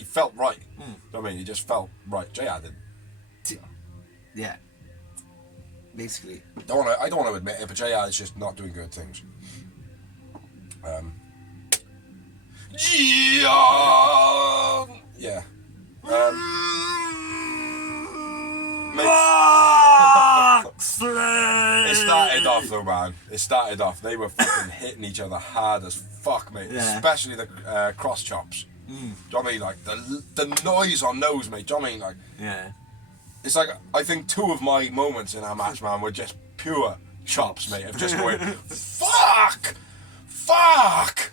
felt right. You know what I mean? He just felt right. JR did. Yeah. Basically. I don't want to admit it, but JR is just not doing good things. Yeah. It started off though, man. It started off. They were fucking hitting each other hard as fuck, mate. Yeah. Especially the cross chops. Do you know what I mean? Like the noise on those, mate. Do you know what I mean? Like, Yeah. it's like I think 2 of my moments in our match, man, were just pure chops, mate. Of just going, fuck.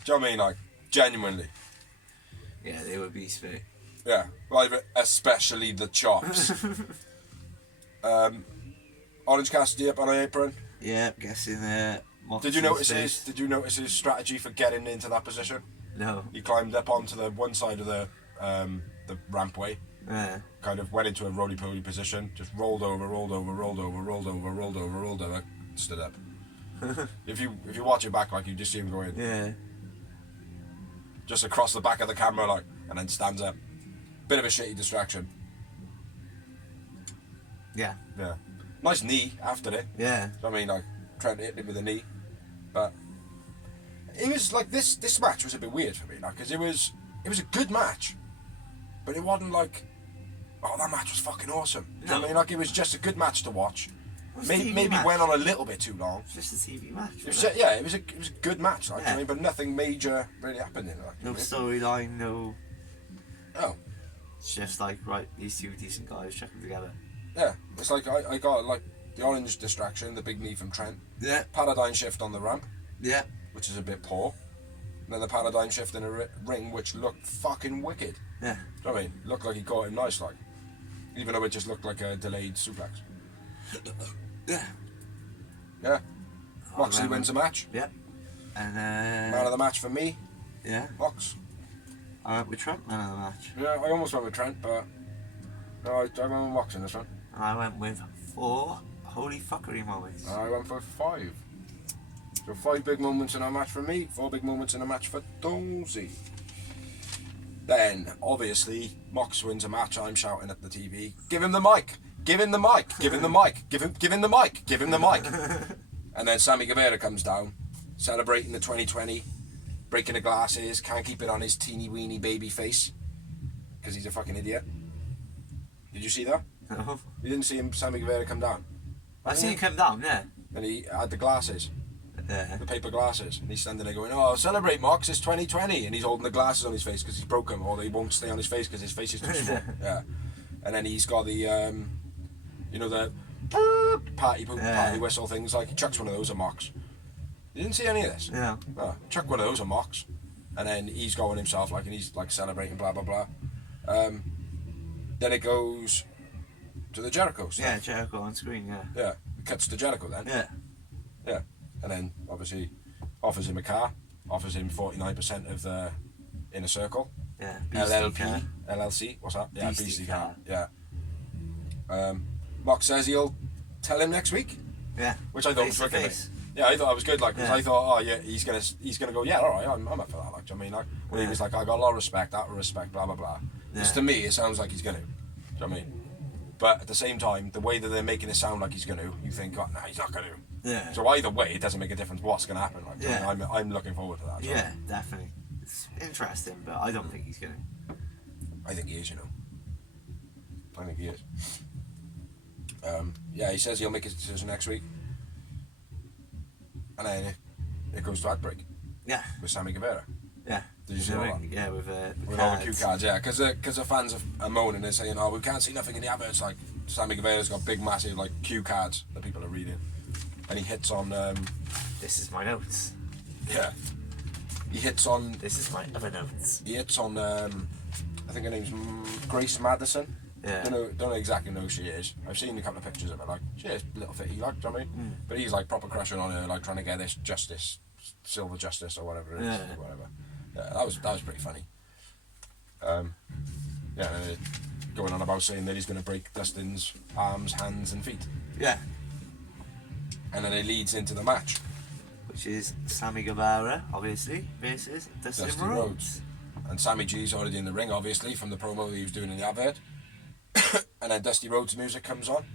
Do you know what I mean? Like, genuinely. Yeah, they were beasts, mate. Yeah, like especially the chops. Orange Cassidy up on an apron. Yeah, guessing Did you notice his strategy for getting into that position? No. He climbed up onto the one side of the rampway. Yeah. Kind of went into a roly-poly position, just rolled over, stood up. If you watch it back, like, you just see him going, Yeah. just across the back of the camera, like, and then stands up. Bit of a shitty distraction. Yeah. Yeah. Nice knee after it. Yeah. I mean, like, Trent hit him with a knee, but it was like this match was a bit weird for me, like, because it was a good match, but it wasn't like, oh, that match was fucking awesome. No. I mean, like, it was just a good match to watch. It Maybe match. Went on a little bit too long. It's just a TV match. It was a good match, like, Yeah. I mean, but nothing major really happened in it. Like, No storyline, no. Oh. It's just like, right, these two decent guys, check them together. Yeah, it's like I got like the orange distraction, the big knee from Trent. Yeah. Paradigm shift on the ramp, Yeah. which is a bit poor. And then the paradigm shift in a ring, which looked fucking wicked. Yeah. Do you know what I mean? Looked like he caught him nice, like. Even though it just looked like a delayed suplex. Yeah. Yeah. Moxley wins the match. Yep. And Man of the match for me, yeah. Mox. I went with Trent man of the match. Yeah, I almost went with Trent, but no, I went with Mox in this one. And I went with 4 holy fuckery moments. I went for 5. So 5 big moments in a match for me, 4 big moments in a match for Dozy. Then, obviously, Mox wins a match. I'm shouting at the TV, give him the mic, give him the mic, give him the mic, give him the mic, give him the mic. And then Sammy Guevara comes down, celebrating the 2020, breaking the glasses, can't keep it on his teeny weeny baby face, because he's a fucking idiot. Did you see that? No. You didn't see Sammy Guevara come down? I seen him come down, yeah. And he had the glasses. Yeah. The paper glasses, and he's standing there going, oh, celebrate Mox, it's 2020, and he's holding the glasses on his face because he's broke them, or they won't stay on his face because his face is too small. Yeah. And then he's got the you know, the party whistle things, like he chucks one of those at Mox. You didn't see any of this? Yeah. No, chuck one of those at Mox, and then he's going himself, like, and he's like celebrating, blah blah blah. Then it goes to the Jericho stuff. Yeah, Jericho on screen, yeah. Yeah, it cuts to Jericho then. Yeah. Yeah, and then obviously offers him a car, offers him 49% of the inner circle. Yeah. LLC, what's that? Yeah, Beastie BC car. car. Yeah. Mox says he'll tell him next week, Yeah. which I thought Face was to wicked. face. Yeah, I thought I was good, like, because Yeah. I thought, oh yeah, he's gonna go, yeah, all right, I'm up for that, like, do you know what I mean, like, when he Yeah. was like, I got a lot of respect, out of respect, blah blah blah. Because Yeah. to me, it sounds like he's gonna, do you know what I mean? But at the same time, the way that they're making it sound like he's gonna, you think, oh, no, he's not gonna. Yeah. So either way, it doesn't make a difference what's gonna happen. Like, Yeah. I'm looking forward to that. So Yeah, definitely. It's interesting, but I don't think he's gonna. I think he is, you know. I think he is. Yeah, he says he'll make his decision next week, and then it goes to ad break Yeah. with Sammy Guevara. Yeah. Did you see all that? Yeah, with With all the cue cards, yeah, because the fans are moaning and saying, oh, we can't see nothing in the adverts. Like, Sammy Guevara's got big, massive, like, cue cards that people are reading, and he hits on. This is my notes. Yeah, he hits on. This is my other notes. He hits on. I think her name's Grace Madison. Yeah. Don't know exactly who she is. I've seen a couple of pictures of her. Like, she is a little fitty, like, do you know what I mean? But he's like proper crushing on her, like trying to get this justice, silver justice or whatever it is, Yeah. whatever. Yeah, that was pretty funny. Yeah, and going on about saying that he's going to break Dustin's arms, hands, and feet, Yeah. and then it leads into the match. Which is Sammy Guevara, obviously, versus Dustin Dusty Rhodes. Rhodes. And Sammy G's already in the ring, obviously, from the promo that he was doing in the advert. And then Dusty Rhodes' music comes on.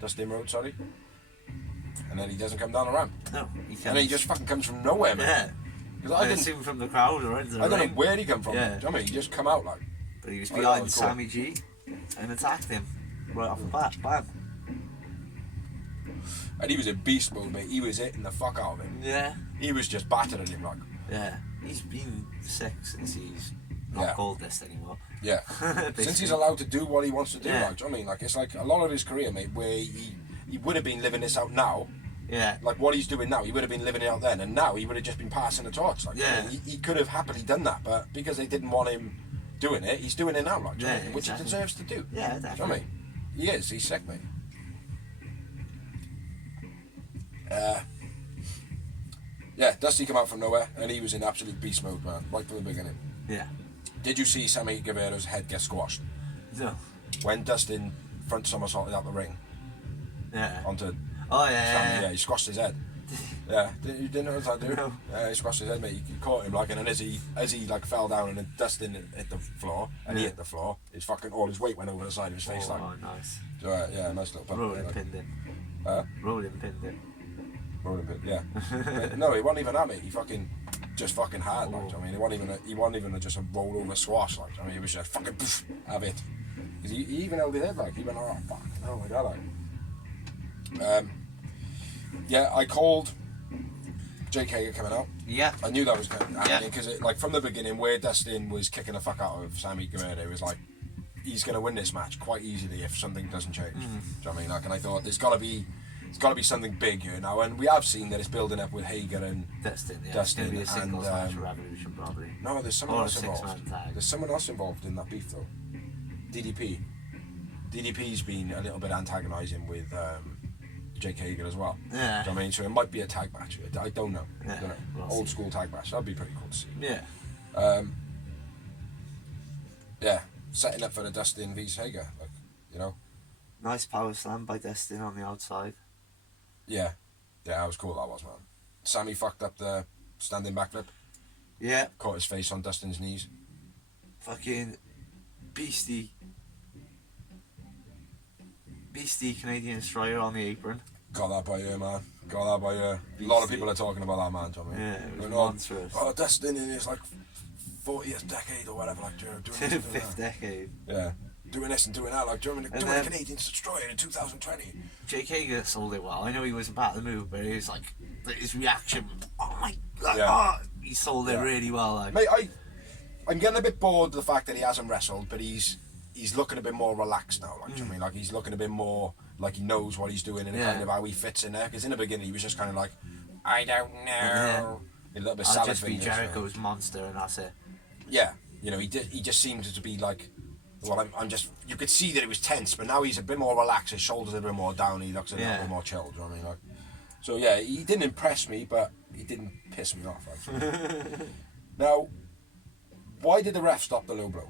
Dusty Rhodes, sorry. and then he doesn't come down the ramp. No, And then he just fucking comes from nowhere, man. Yeah. Because I didn't see him from the crowd or into the I don't know ring. where he come from. Yeah. Do you know what I mean? He just come out like. But he was I know, behind it's cool. Sammy G and attacked him right off the bat. Bam. And he was in beast mode, mate. He was hitting the fuck out of him. Yeah. He was just battering him like. Yeah. He's been sick since he's not Yeah. called this anymore. Yeah. Since he's allowed to do what he wants to do, Yeah. like, do you know what I mean? Like, it's like a lot of his career, mate, where he would have been living this out now. Yeah. Like what he's doing now, he would have been living it out then, and now he would have just been passing the torch. Like, Yeah. I mean, he could have happily done that, but because they didn't want him doing it, he's doing it now, like, do you know what I mean? Which he exactly. deserves to do. Yeah, Do you know what I definitely. mean? He is. He's sick, mate. Yeah, Dusty come out from nowhere, and he was in absolute beast mode, man, right from the beginning. Yeah. Did you see Sammy Guevara's head get squashed No. when Dustin front somersaulted out the ring Yeah. onto Oh Sammy? yeah. Yeah, he squashed his head. Yeah, you didn't notice that, dude? No. He squashed his head, mate. He caught him like, and then as he like fell down, and then Dustin hit the floor, and he Yeah. hit the floor. His fucking all his weight went over the side of his face, like. Oh, nice. So, yeah, nice little pump. Rolling Like, pinned him. rolling bit, yeah. But no, it wasn't even that, mate. He just fucking had, like. I mean, it wasn't even just a roll over squash, like. I mean, it was just fucking poof, have it. Because he even held his head, like. He went, oh fuck, oh my god, like. Yeah, I called Jake Hager coming out. Yeah. I knew that was going to happen Yeah. because, like, from the beginning, where Dustin was kicking the fuck out of Sammy Guevara, it was like, he's going to win this match quite easily if something doesn't change. Do you know what I mean? Like, and I thought, it's got to be something big here now, and we have seen that it's building up with Hager and Dustin. Yeah. Dustin It's gonna be a singles and, match for Revolution probably. no, there's someone Or a else involved. six-man tag. There's someone else involved in that beef though. DDP. DDP's been a little bit antagonising with Jake Hager as well. Yeah. Do you know what I mean? So it might be a tag match. I don't know. Yeah, I don't know. we'll Old see. school tag match. That'd be pretty cool to see. Yeah. Yeah, setting up for the Dustin vs Hager, like, you know. Nice power slam by Dustin on the outside. Yeah, that was cool. That was, man. Sammy fucked up the standing backflip. Yeah. Caught his face on Dustin's knees. Fucking beastie Canadian destroyer on the apron. Got that by her, man. Got that by her. A lot of people are talking about that man, Tommy. Yeah, it was Going, monstrous. Oh, Dustin in his like 40th decade or whatever, like doing this and doing Fifth that. decade. Yeah, doing this and doing that, like doing And a then- Canadian destroyer in 2020. Jake Hager sold it well. I know he wasn't part of the move, but it was like his reaction. Oh my god! Yeah. Oh, he sold it Yeah. really well. Like, Mate, I'm getting a bit bored of the fact that he hasn't wrestled, but he's looking a bit more relaxed now. Like, do you know what I mean? Like, he's looking a bit more like he knows what he's doing and Yeah. kind of how he fits in there. Because in the beginning, he was just kind of like, I don't know. Yeah. A little bit I'll salad just be fingers, Jericho's monster, and that's it. Yeah, you know, he just seemed to be like, well, I'm just. You could see that it was tense, but now he's a bit more relaxed. His shoulders are a bit more down. He looks a little Yeah. bit more chilled. You know what I mean? Like, so yeah, he didn't impress me, but he didn't piss me off. Actually. Now, why did the ref stop the low blow?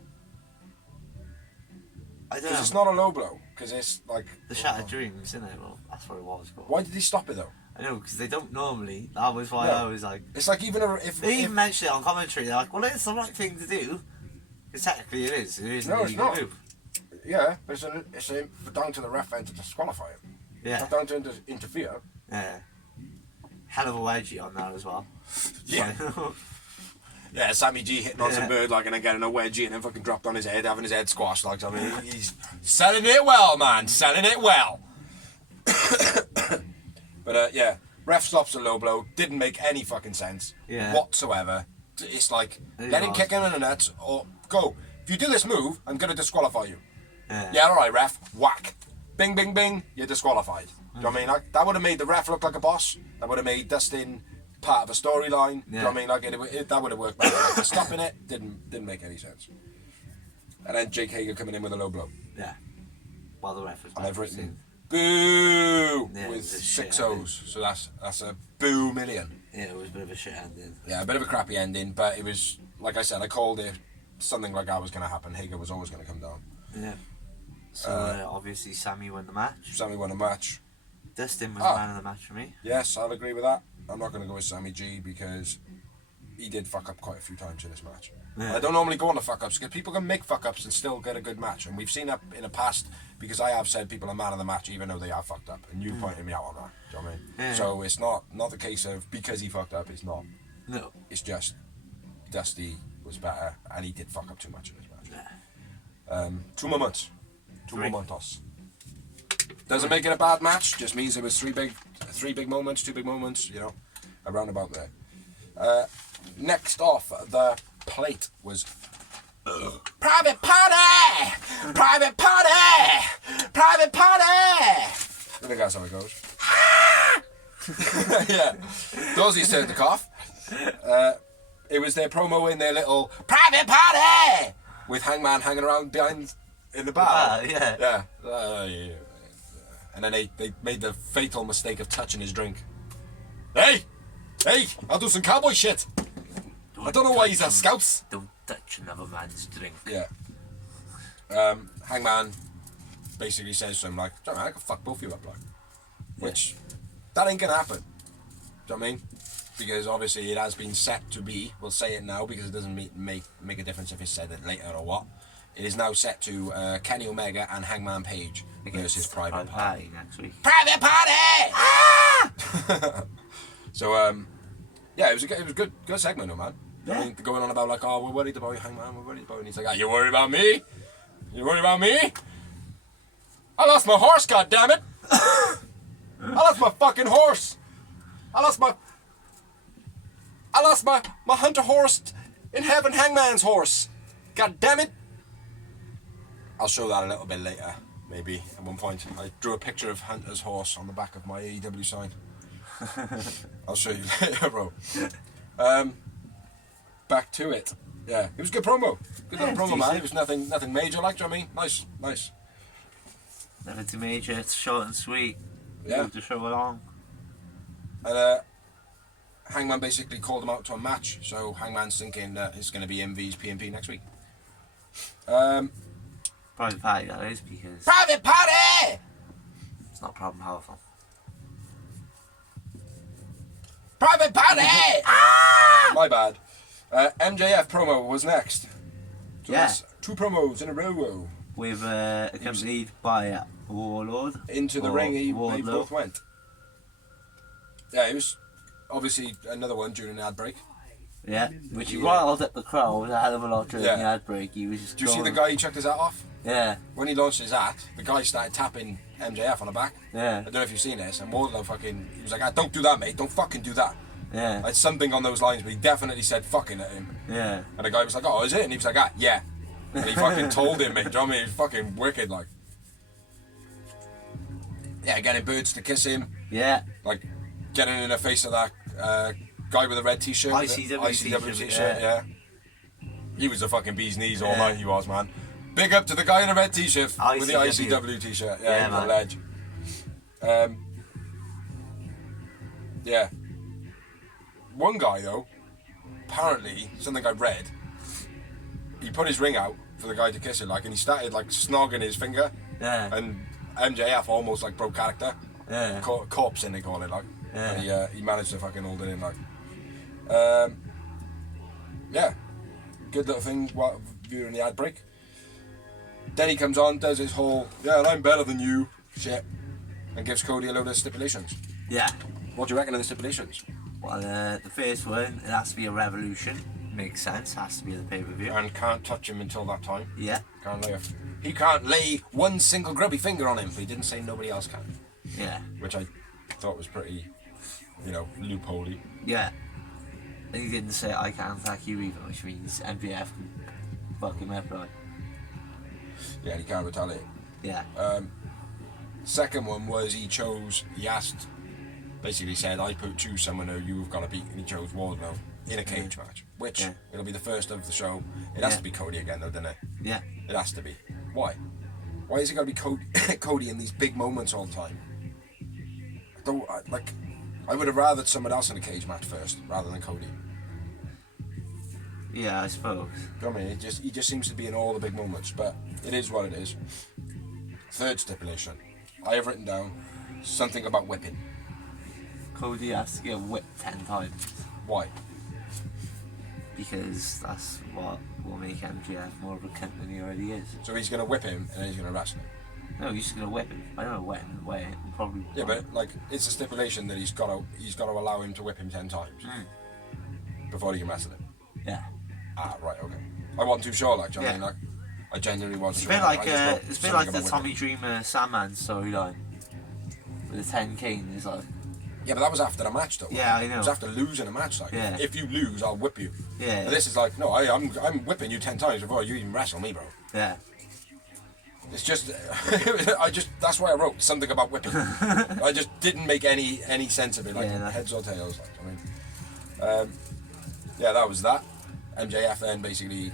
I don't Because know. it's not a low blow. Because it's like The Shattered Dreams, isn't it? Well, that's what it was called. Why did he stop it though? I know, because they don't normally. That was why No. I was like. It's like even if They even mentioned it on commentary. They're like, well, it's the right thing to do. Because technically it is. It is No, an it's illegal not. move. yeah, but it's down to the ref then to disqualify him. Yeah. Not down to him to interfere. Yeah. Hell of a wedgie on that as well. Yeah. So- Yeah, Sammy G hitting on Yeah. some bird like and then getting a wedgie and then fucking dropped on his head, having his head squashed. Like, I mean, he's selling it well, man, selling it well. But yeah, ref stops a low blow. Didn't make any fucking sense whatsoever. It's like let him kick him in the nuts or go. If you do this move, I'm gonna disqualify you. Yeah, all right, ref. Whack. Bing, bing, bing. You're disqualified. Do you know what I mean? Like, that would have made the ref look like a boss. That would have made Dustin part of a storyline. Do you know what I mean? Like, that would have worked better. Like, stopping it didn't make any sense. And then Jake Hager coming in with a low blow. Yeah. While the ref was And I've back written in. boo Yeah, it with was a shit 6 O's. So that's a boo million. Yeah, it was a bit of a shit ending. Yeah, a bit of a crappy ending, but it was, like I said, I called it something like that was going to happen. Hager was always going to come down. Yeah. So obviously Sammy won the match. Sammy won a match. Dustin was the man of the match for me. Yes, I'll agree with that. I'm not going to go with Sammy G because he did fuck up quite a few times in this match. Yeah. I don't normally go on the fuck ups because people can make fuck ups and still get a good match, and we've seen that in the past because I have said people are man of the match even though they are fucked up, and you pointed me out on that. Do you know what I mean? Yeah. So it's not the case of because he fucked up. It's not. No. It's just Dusty was better, and he did fuck up too much in this match. Yeah. 2 moments. 2 momentos. Doesn't make it a bad match. Just means it was three big moments, 2 big moments. You know, around about there. Next off the plate was Private Party! Private Party! Private Party! I think that's how it goes. Yeah. Dorsey's turned the cough. It was their promo in their little Private Party! With Hangman hanging around behind in the bar. Yeah. Yeah. And then they made the fatal mistake of touching his drink. Hey, I'll do some cowboy shit. I don't know why he's at Scouts. Don't touch another man's drink. Yeah. Hangman basically says to him, like, I can fuck both of you up, like. Which, that ain't gonna happen. Do you know what I mean? Because obviously it has been set to be, we'll say it now because it doesn't make a difference if it's said it later or what. It is now set to Kenny Omega and Hangman Page versus Private Party next week. Private Party! Ah! So, yeah, it was a good segment, though, man. Yeah. I mean, going on about like, oh, we're worried about you, Hangman, we're worried about you. And he's like, you worried about me? You worried about me? I lost my horse, goddammit! I lost my fucking horse! I lost my hunter horse in heaven, Hangman's horse. God damn it! I'll show that a little bit later, maybe at one point. I drew a picture of Hunter's horse on the back of my AEW sign. I'll show you later, bro. Back to it. Yeah, it was a good promo. Good little promo, man. It was nothing major, like, do you know what I mean? Nice. Nothing too major. It's short and sweet. Yeah. Move the show along. And Hangman basically called him out to a match, so Hangman's thinking that it's going to be MV's PMP next week. Private Party, that is, because... Private Party! It's not problem powerful. Private Party! Ah! My bad. MJF promo was next. So that's 2 promos in a row. With accompanied by Warlord. Into the ring, they both went. Yeah, it was obviously another one during the ad break. Yeah, which he riled up the crowd a hell of a lot during the ad break. He was just Do you see the guy who chucked his hat off? Yeah. When he launched his hat, the guy started tapping MJF on the back. Yeah. I don't know if you've seen this, and Wardlow he was like, don't do that, mate, don't fucking do that. Yeah. Like something on those lines, but he definitely said fucking at him. Yeah. And the guy was like, oh, is it? And he was like, yeah. And he fucking told him, mate, do you know what I mean? He's fucking wicked, like. Yeah, getting birds to kiss him. Yeah. Like, getting in the face of that guy with a red t-shirt. ICW t-shirt, yeah. He was a fucking bee's knees all night, he was, man. Big up to the guy in a red t-shirt with the ICW t-shirt. Yeah, he was a ledge. Yeah. One guy, though, apparently, something I read, he put his ring out for the guy to kiss it, like, and he started, like, snogging his finger. Yeah. And MJF almost, like, broke character. Yeah. Corpse in, they call it, like. Yeah. And he managed to fucking hold it in, like. Yeah. Good little thing during the ad break. Then he comes on, does his whole, and I'm better than you shit, and gives Cody a load of stipulations. Yeah. What do you reckon of the stipulations? Well, the first one, it has to be a revolution. Makes sense, has to be the pay-per-view. And can't touch him until that time. Yeah. He can't lay one single grubby finger on him, but he didn't say nobody else can. Yeah. Which I thought was pretty, loophole-y. Yeah. And he didn't say, I can't attack you either, which means MJF can fuck him up, right? Yeah, and he can't retaliate. Yeah. Second one was he asked, basically said, I choose someone who you've got to beat, and he chose Wardlow in a cage match, which it'll be the first of the show. It has to be Cody again, though, doesn't it? Yeah. It has to be. Why? Why is it got to be Cody in these big moments all the time? I would have rathered someone else in a cage match first, rather than Cody. Yeah, I suppose. You know what I mean? He just seems to be in all the big moments, but it is what it is. Third stipulation. I have written down something about whipping. Cody has to get whipped 10 times. Why? because that's what will make MJF more of a cunt than he already is. So he's going to whip him and then he's going to wrestle him. No, he's just gonna whip him. I don't know when, probably. Yeah, but like it's a stipulation that he's got to allow him to whip him 10 times before he can wrestle him. Yeah. Ah, right, okay. I wasn't too sure, like, do you know what I mean? Like, I genuinely wasn't sure. It's a bit like the Tommy Dreamer Sandman storyline with the 10 Kings. Like. Yeah, but that was after the match, though. Yeah, I know. It was after losing a match, like. Yeah. If you lose, I'll whip you. Yeah. And this is like, no, I'm whipping you 10 times before you even wrestle me, bro. Yeah. It's just, that's why I wrote something about whipping. I just didn't make any sense of it, like heads or tails. Like, I mean, yeah, that was that. MJF then basically.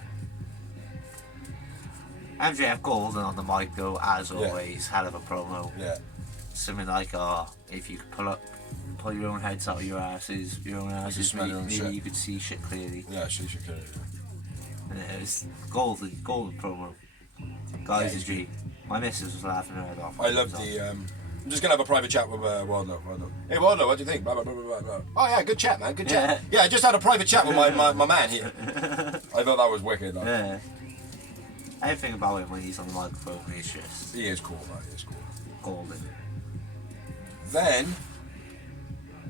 MJF golden on the mic though, as always, hell of a promo. Yeah. Something like, if you could pull your own heads out of your asses, maybe you could see shit clearly. Yeah, see shit clearly. And it was golden promo. Guys, is G. My missus was laughing her head off. I love the. I'm just gonna have a private chat with Wardlow. Hey Wardlow, what do you think? Blah, blah, blah, blah, blah. Oh yeah, good chat, man. Good chat. Yeah, I just had a private chat with my man here. I thought that was wicked. Like. Yeah. Everything about him when he's on the microphone is just. He is cool, man. He is cool. Golden. Then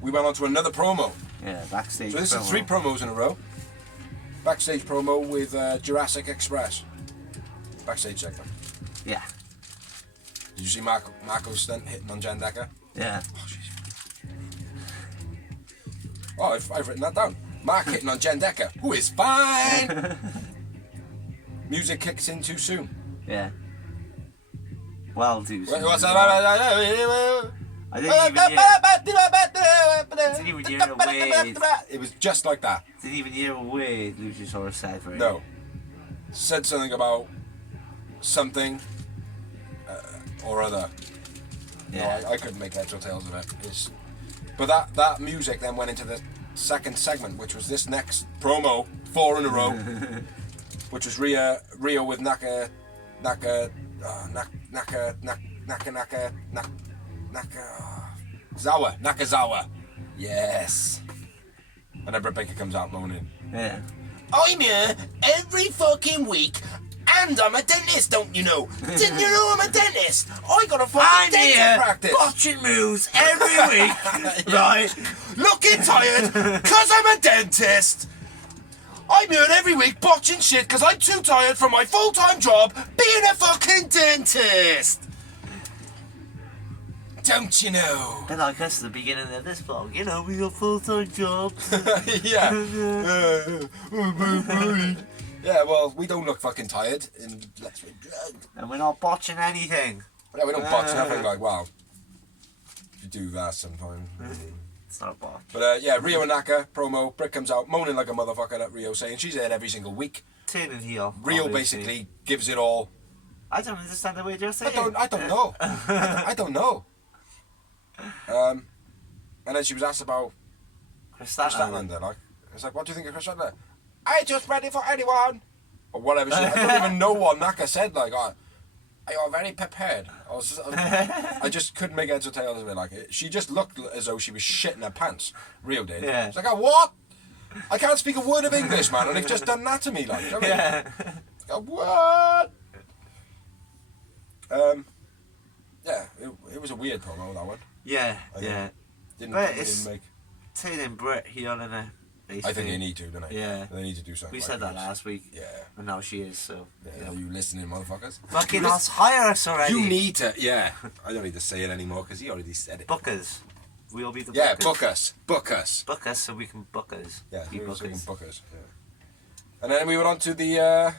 we went on to another promo. Yeah, backstage. So this is 3 promos in a row. Backstage promo with Jurassic Express. Backstage segment. Yeah. Did you see Marco's stunt hitting on Jen Decker? Yeah. Oh, I've written that down. Mark hitting on Jen Decker, who is fine. Music kicks in too soon. Yeah. Well, too soon. What's that? I didn't even hear a word. It was just like that. Didn't even hear a word Luchasaurus said, right? No. Said something about something or other. Yeah. No, I couldn't make heads or tails of it. But that music then went into the second segment, which was this next promo, 4 in a row, which was Rio with Nakazawa. Yes. And then Britt Baker comes out moaning. Yeah. I'm here every fucking week, and I'm a dentist, don't you know? Didn't you know I'm a dentist? I got a fucking dental practice. Botching moves every week, right? Looking tired, cause I'm a dentist. I'm here every week botching shit cause I'm too tired from my full-time job being a fucking dentist. Don't you know? They're like us at the beginning of this vlog, you know, we got full-time jobs. Yeah. Yeah, well, we don't look fucking tired. And we're not botching anything. Yeah, we don't botch nothing like, wow. You do that sometimes. It's not a botch. But yeah, Rio and Naka promo. Britt comes out moaning like a motherfucker at Rio, saying she's there every single week. Turning heel. Rio obviously. basically gives it all. I don't understand the way you're saying. I don't know. I don't know. And then she was asked about Chris Chris Statlander. Like, it's like, what do you think of Chris Statlander? I just ready for anyone, or whatever. I don't even know what Naka said. Like, you're very prepared. I just couldn't make heads or tails of it. Like, she just looked as though she was shitting her pants. Rio did. Yeah. It's like, what? I can't speak a word of English, man, and they've just done that to me. Like, you know what I mean? It's like, what? Yeah, it was a weird promo, that one. Yeah, Didn't make. Turning Britt heel in a. I think they need to, don't they? Yeah. They need to do something. We like said that this. last week. Yeah. And now she is, so. Yeah. Are you listening, motherfuckers? Fucking let's hire us already. You need to, yeah. I don't need to say it anymore because he already said it. Book us. We'll be the bookers. Yeah, book us. Book us. Book us so we can book us. Yeah, Be we can bookers. book us. Yeah. And then we went on to the.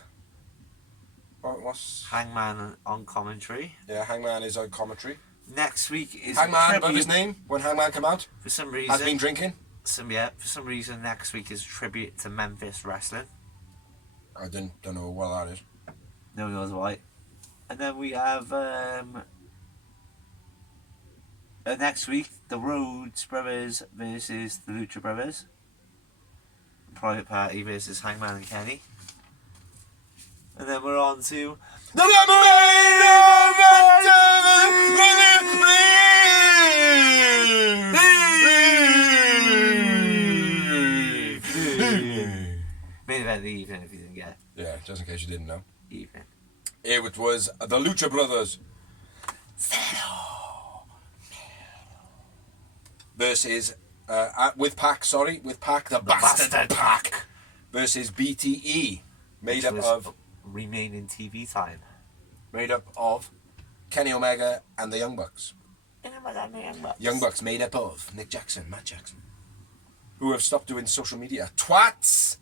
What's. Hangman on commentary. Yeah, Hangman is on commentary. Next week is Hangman, above his name, when Hangman come out, for some reason. has been drinking. For some reason, next week is a tribute to Memphis wrestling. I don't know what that is. No one knows why. And then we have next week the Rhodes Brothers versus the Lucha Brothers. Private Party versus Hangman and Kenny. And then we're on to the evening if you didn't get it. Yeah, just in case you didn't know. Evening. It was the Lucha Brothers versus with Pac, the bastard Pac versus BTE, made up of remaining TV time. Made up of Kenny Omega and the Young Bucks. Young Bucks made up of Nick Jackson, Matt Jackson, who have stopped doing social media. Twats!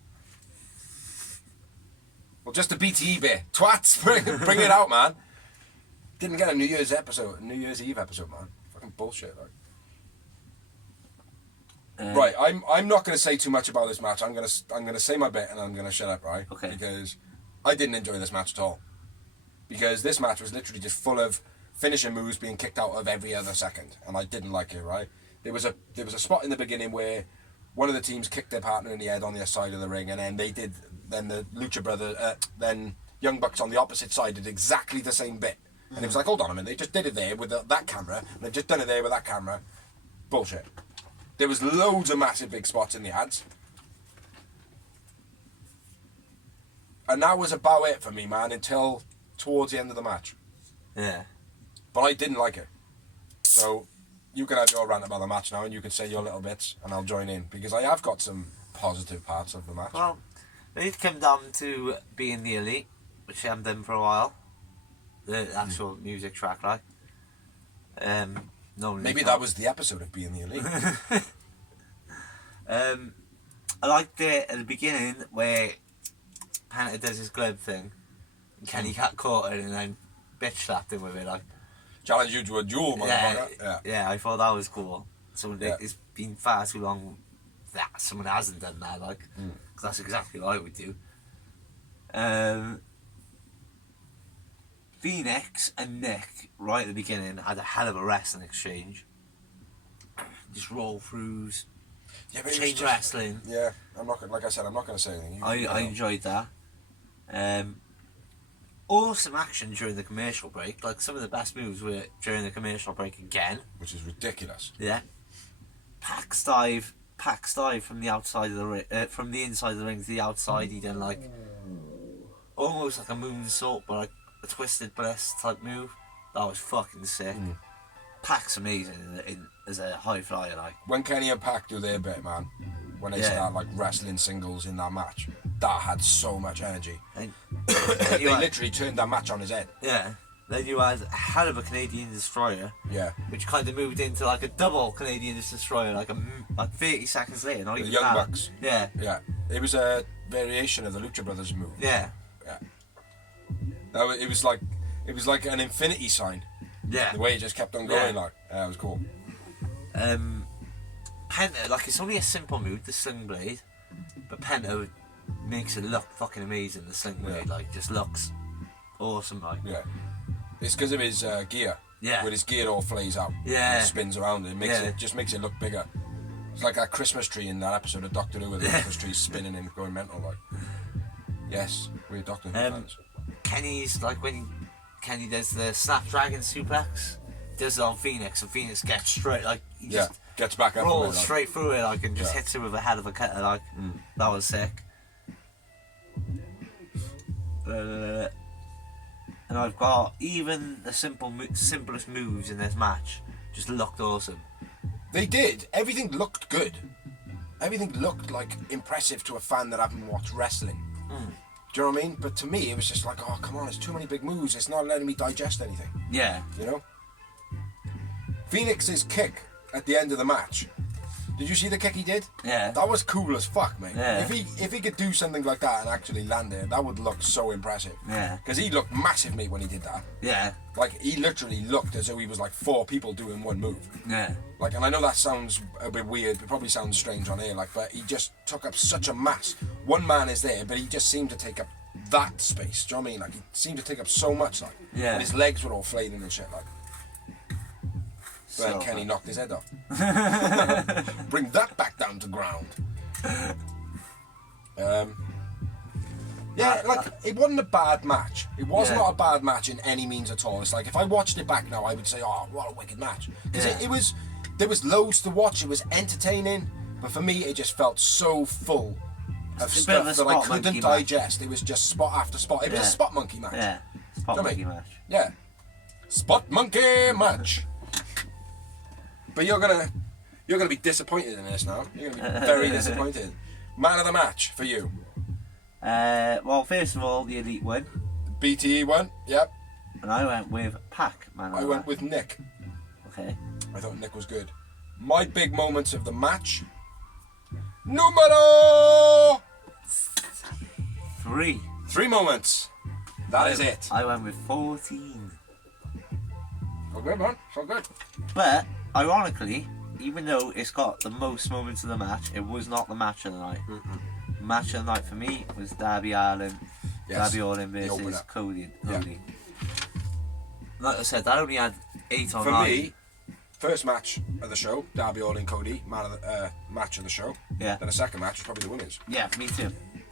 Well, just the BTE bit. Twats! Bring it out, man. Didn't get a New Year's Eve episode, man. Fucking bullshit, like. Right, I'm not going to say too much about this match. I'm gonna say my bit and I'm going to shut up, right? Okay. Because I didn't enjoy this match at all. Because this match was literally just full of finishing moves being kicked out of every other second, and I didn't like it, right? There was a spot in the beginning where one of the teams kicked their partner in the head on the side of the ring, and then then the Lucha Brothers, then Young Bucks on the opposite side did exactly the same bit. And it was like, hold on a minute, they just did it there with that camera, and they've just done it there with that camera. Bullshit. There was loads of massive big spots in the ads. And that was about it for me, man, until towards the end of the match. Yeah. But I didn't like it. So you can have your rant about the match now, and you can say your little bits, and I'll join in, because I have got some positive parts of the match. Well, it came down to being the Elite, which I haven't done for a while. The actual music track, like. Maybe that was the episode of Being the Elite. I liked it at the beginning where Panther does his glove thing, and Kenny got caught it and then bitch slapped him with it, like. Challenge you to a duel, motherfucker. Yeah, I thought that was cool. So it's been far too long that someone hasn't done that, like, because that's exactly what I would do. Phoenix and Nick, right at the beginning, had a hell of a wrestling exchange. Just roll throughs, change wrestling. Yeah, I'm not gonna say anything. I enjoyed that. Awesome action during the commercial break. Like, some of the best moves were during the commercial break again. Which is ridiculous. Yeah. Pac's dive from the outside of the ring, from the inside of the ring to the outside. He done like almost like a moonsault, but like a twisted bliss type move. That was fucking sick. Pac's amazing as a high flyer, like. When Kenny and Pac do their bit, man, when they start like wrestling singles in that match, that had so much energy. They literally turned that match on his head. Yeah. Then you had a hell of a Canadian Destroyer. Yeah. Which kind of moved into like a double Canadian Destroyer, like 30 seconds later. Not The even Young that. Bucks. Yeah. Yeah. It was a variation of the Lucha Brothers move. Yeah. Yeah. It was like an infinity sign. Yeah. The way it just kept on going, like, it was cool. Penta, like, it's only a simple move, the sling blade, but Penta makes it look fucking amazing. The sling blade, like, just looks awesome, like. Yeah. It's because of his gear. Yeah. When his gear all flays out. Yeah. And spins around. It just makes it look bigger. It's like that Christmas tree in that episode of Doctor Who, where the Christmas tree's spinning and going mental, like. Yes, we're Doctor Who fans. Kenny's, like, when Kenny does the Snapdragon suplex, does it on Phoenix, and Phoenix gets straight, like, he just gets back up, rolls straight through it, like, and just hits him with a hell of a cutter, like. That was sick. And I've got even the simplest moves in this match just looked awesome. They did. Everything looked good. Everything looked like impressive to a fan that haven't watched wrestling. Do you know what I mean? But to me, it was just like, oh, come on, it's too many big moves. It's not letting me digest anything. Yeah. You know? Phoenix's kick at the end of the match. Did you see the kick he did? Yeah. That was cool as fuck, mate. Yeah. If he could do something like that and actually land it, that would look so impressive. Yeah. Because he looked massive, mate, when he did that. Yeah. Like, he literally looked as though he was like 4 people doing one move. Yeah. Like, and I know that sounds a bit weird, it probably sounds strange on air, like, but he just took up such a mass. One man is there, but he just seemed to take up that space. Do you know what I mean? Like, he seemed to take up so much, like. Yeah. And his legs were all flailing and shit, like. But then Kenny knocked his head off. Bring that back down to ground. Yeah, like, it wasn't a bad match. It was not a bad match in any means at all. It's like, if I watched it back now, I would say, oh, what a wicked match. Because there was loads to watch. It was entertaining. But for me, it just felt so full of It's a bit of a stuff that I spot monkey couldn't match. digest. It was just spot after spot. It was a spot monkey match. Yeah. Spot Do you know what I monkey mean? match. Yeah. Spot monkey match. But you're gonna be disappointed in this now. You're gonna be very disappointed. Man of the match for you. Well, first of all, the Elite win. BTE won. Yep. And I went with Pac, man of the I went match. with Nick. Okay. I thought Nick was good. My big moments of the match. Numero 3. 3 moments. That is it. I went with 14. So good, man. So good. But, ironically, even though it's got the most moments of the match, it was not the match of the night. Match of the night for me was Darby Allin. Yes. Darby Allin The versus opener. Cody. Yeah. Like I said, that only had 8 or For 9. me, first match of the show, Darby Allin Cody, match of the show. Yeah. Then the second match was probably the women's. Yeah, me too.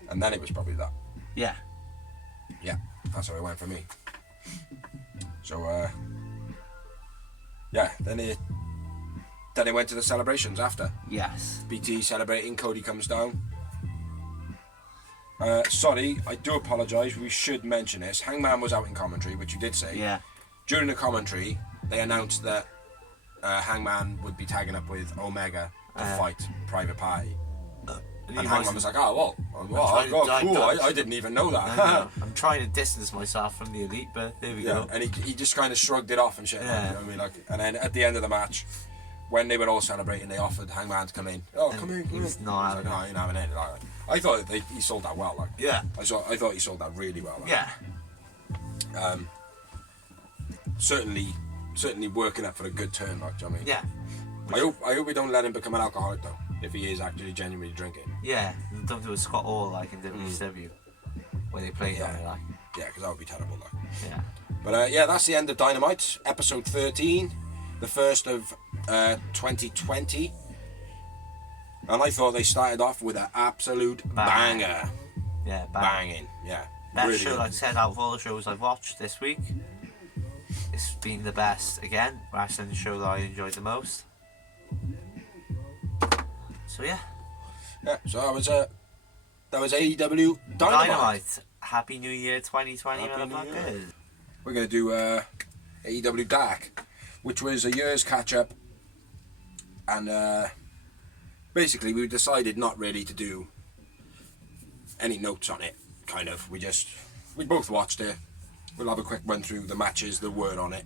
And then it was probably that. Yeah. Yeah, that's how it went for me. So, yeah, then it went to the celebrations after. Yes. BT celebrating, Cody comes down. Sorry, I do apologise, we should mention this. Hangman was out in commentary, which you did say. Yeah. During the commentary, they announced that Hangman would be tagging up with Omega to fight Private Party. And Hangman was like, oh, cool, I didn't even know that. I'm trying to distance myself from the Elite, but there we go. And he just kind of shrugged it off and shit. Yeah. You know what I mean? Like, and then at the end of the match, when they were all celebrating, they offered Hangman to come in. Oh, come in. He was not having like, no, you're not having it. Like, I thought he sold that well. Like, Yeah. I thought he sold that really well. Like. Yeah. Certainly working up for a good turn. Like, do you know what I mean? Yeah. I hope we don't let him become an alcoholic though. If he is actually genuinely drinking. Yeah. Don't do a Scott Hall like in WCW where they play on it like. Yeah, because that would be terrible. Like. Yeah. But yeah, that's the end of Dynamite, episode 13, the first of 2020. And I thought they started off with an absolute banger. Yeah, Banging, yeah. Best really show, good. like I said, out of all the shows I've watched this week, it's been the best again. Wrestling show that I enjoyed the most. So yeah. Yeah, so that was AEW Dynamite. Happy New Year 2020, Happy New motherfuckers. Year. We're going to do AEW Dark, which was a year's catch-up. And basically we decided not really to do any notes on it, kind of. We both watched it. We'll have a quick run through the matches that were on it.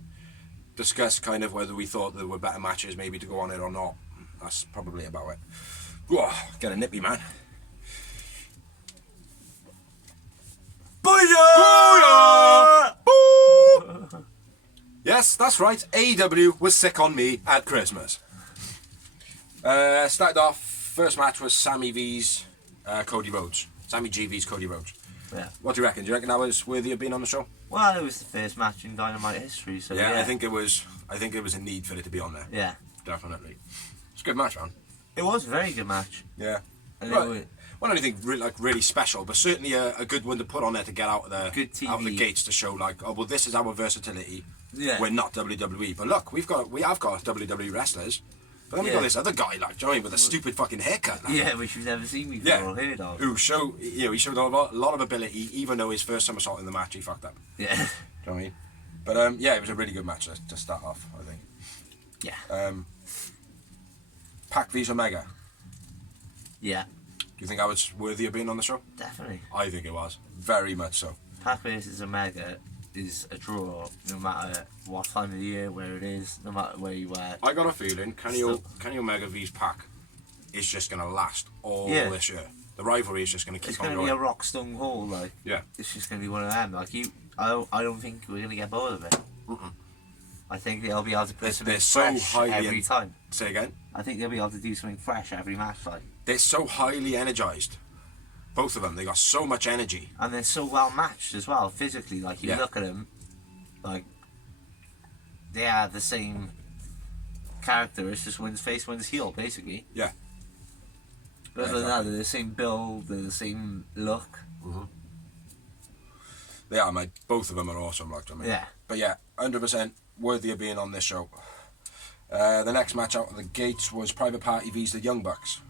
Discuss kind of whether we thought there were better matches maybe to go on it or not. That's probably about it. Whoa, get a nippy, man. Booyah! Boo! Yes, that's right. AEW was sick on me at Christmas. Started off, first match was Sammy V's Cody Rhodes. Sammy G V's Cody Rhodes. Yeah. What do you reckon? Do you reckon that was worthy of being on the show? Well, it was the first match in Dynamite history, so yeah. I think it was a need for it to be on there. Yeah. Definitely. It's a good match, man. It was a very good match. Yeah. And Well, anything really special, but certainly a good one to put on there to get out of the Good TV. out of the gates to show like, oh well, this is our versatility. Yeah. We're not WWE, but look, we have got WWE wrestlers, but then we got this other guy like joined with a stupid fucking haircut. Like, Yeah, which you've never seen before or heard of. Who he showed a lot of ability, even though his first somersault in the match he fucked up. Yeah. Do you know what I mean? But yeah, it was a really good match to start off, I think. Yeah. Pac vs Omega. Yeah. Do you think I was worthy of being on the show? Definitely. I think it was. Very much so. Pac vs Omega is a draw no matter what time of the year, where it is, no matter where you are. I got a feeling Kenny Omega vs Pac is just going to last all this year. The rivalry is just going to keep It's on going going. to be a rock stone hall, like. Yeah. It's just going to be one of them. Like I don't think we're going to get bored of it. I think they'll be able to put something fresh every time. Say again? I think they'll be able to do something fresh every match, like. They're so highly energized. Both of them. They got so much energy. And they're so well matched as well, physically. Like, you Yeah. look at them, like, they are the same character. It's just one's face, one's heel, basically. Yeah. But other than that, they're the same build, they're the same look. They are, mate. Both of them are awesome, like, I mean. Yeah. But yeah, 100% worthy of being on this show. The next match out of the gates was Private Party vs the Young Bucks.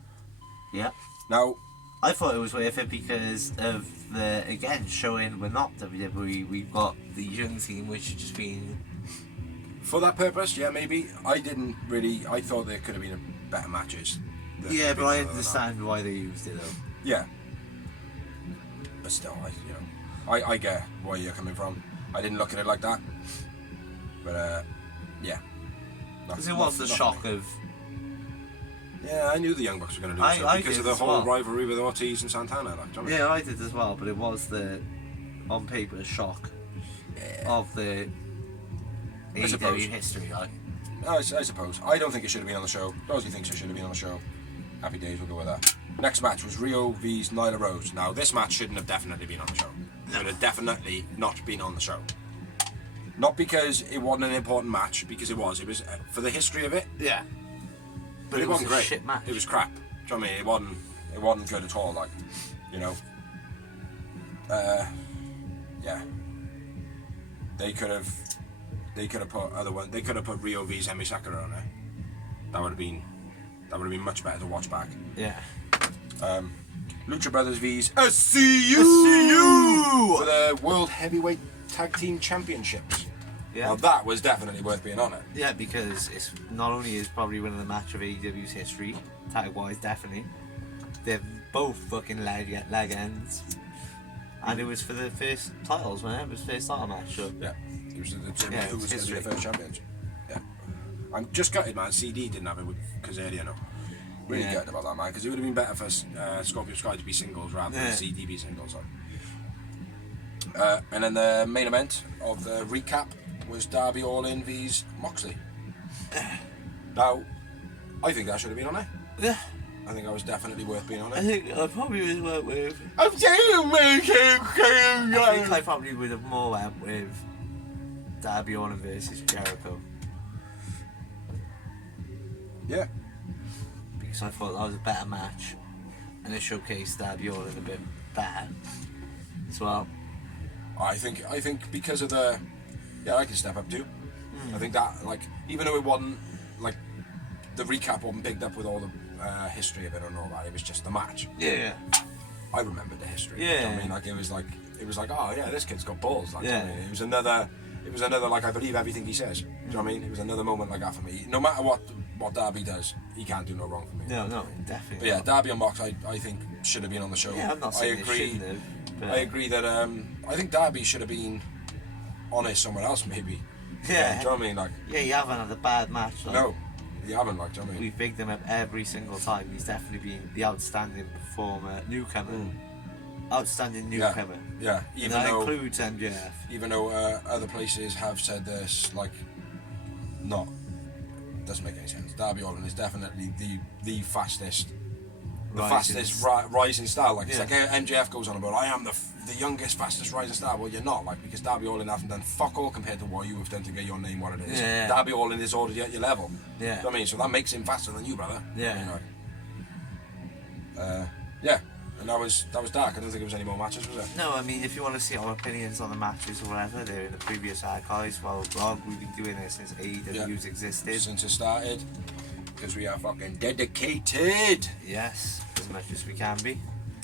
Yeah. Now, I thought it was worth it because of the, again, showing we're not WWE, we've got the young team which has just been... For that purpose, yeah, maybe. I thought there could have been better matches. Yeah, but I understand why they used it though. Yeah. But still, I get where you're coming from. I didn't look at it like that. But, yeah. Because it was the shock of... Yeah, I knew the Young Bucks were going to do so because of the whole rivalry with Ortiz and Santana. Like, yeah, I did as well, but it was the, on paper, shock of the AEW history. Like. I suppose. I don't think it should have been on the show. Rosie thinks it should have been on the show. Happy days, we'll go with that. Next match was Rio vs Nyla Rose. Now, this match shouldn't have definitely been on the show. It should have definitely not been on the show. Not because it wasn't an important match, because it was. It was for the history of it. Yeah. But it wasn't great. Shit match. It was crap. Do you know what I mean? It wasn't good at all. Like, you know. Yeah. They could have put other one. They could have put Rio vs Emi Sakura on there. That would have been much better to watch back. Yeah. Lucha Brothers vs SCU for the World Heavyweight Tag Team Championships. Yeah. Now that was definitely worth being on it. Yeah, because it's not only is probably one of the match of AEW's history, tag wise, definitely. They're both fucking leg ends, and it was for the first titles, man. It was the first title match. So. Yeah. It was who was going to be the first champions. Yeah. I'm just gutted, man. CD didn't have it with Kazarian. Really gutted about that, man, because it would have been better for Scorpio Sky to be singles rather than CD be singles. And then the main event of the recap was Darby Allin vs Moxley. Now, I think that should have been on there. Yeah. I think that was definitely worth being on it. I think I probably would have went with... I think I probably would have more went with Darby Allin versus Jericho. Yeah. Because I thought that was a better match. And it showcased Darby Allin a bit better as well. I think because of the... Yeah, I can step up too. I think that, like, even though it wasn't, like, the recap wasn't picked up with all the history of it and all that, it was just the match. Yeah. I remembered the history. Yeah. You know what I mean, like, it was like, oh yeah, this kid's got balls. Like, yeah. You know what I mean? It was another, like, I believe everything he says. Do you know what I mean? It was another moment like that for me. No matter what Darby does, he can't do no wrong for me. No, definitely. But yeah, Darby and Mox, I think should have been on the show. Yeah, I'm not saying I agree. Shouldn't have, but... I agree that I think Darby should have been on it somewhere else maybe. Yeah. Do you know what I mean? Like. Yeah, you haven't had a bad match. Like, no, you haven't. Like, do you know what I mean? We've bigged him up every single time. He's definitely been the outstanding performer, newcomer. Outstanding newcomer. Yeah. Even that includes MJF. Even though other places have said this, like, doesn't make any sense. Darby Allin is definitely the fastest. Rising star. Like, it's like MJF goes on about, I am the youngest, fastest rising star. Well, you're not, like, because Darby Allin hasn't done fuck all compared to what you have done to get your name what it is. Yeah. Darby Allin is already at your level. Yeah. You know what I mean? So that makes him faster than you, brother. Yeah. You know? Yeah. And that was dark. I don't think it was any more matches, was there? No, I mean, if you want to see our opinions on the matches or whatever, they're in the previous archives. Well, we've been doing this since AEW's existed. Since it started. Because we are fucking dedicated. Yes, as much as we can be.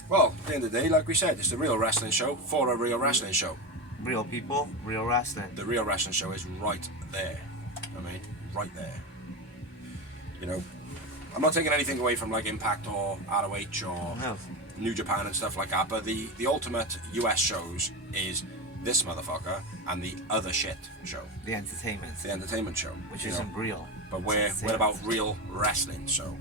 Well, at the end of the day, like we said, it's the real wrestling show for a real wrestling show. Real people, real wrestling. The real wrestling show is right there. I mean, right there. You know, I'm not taking anything away from like Impact or ROH or New Japan and stuff like that, but the ultimate US shows is this motherfucker and the other shit show. The entertainment. The entertainment show. Which isn't real. But we're about real wrestling, so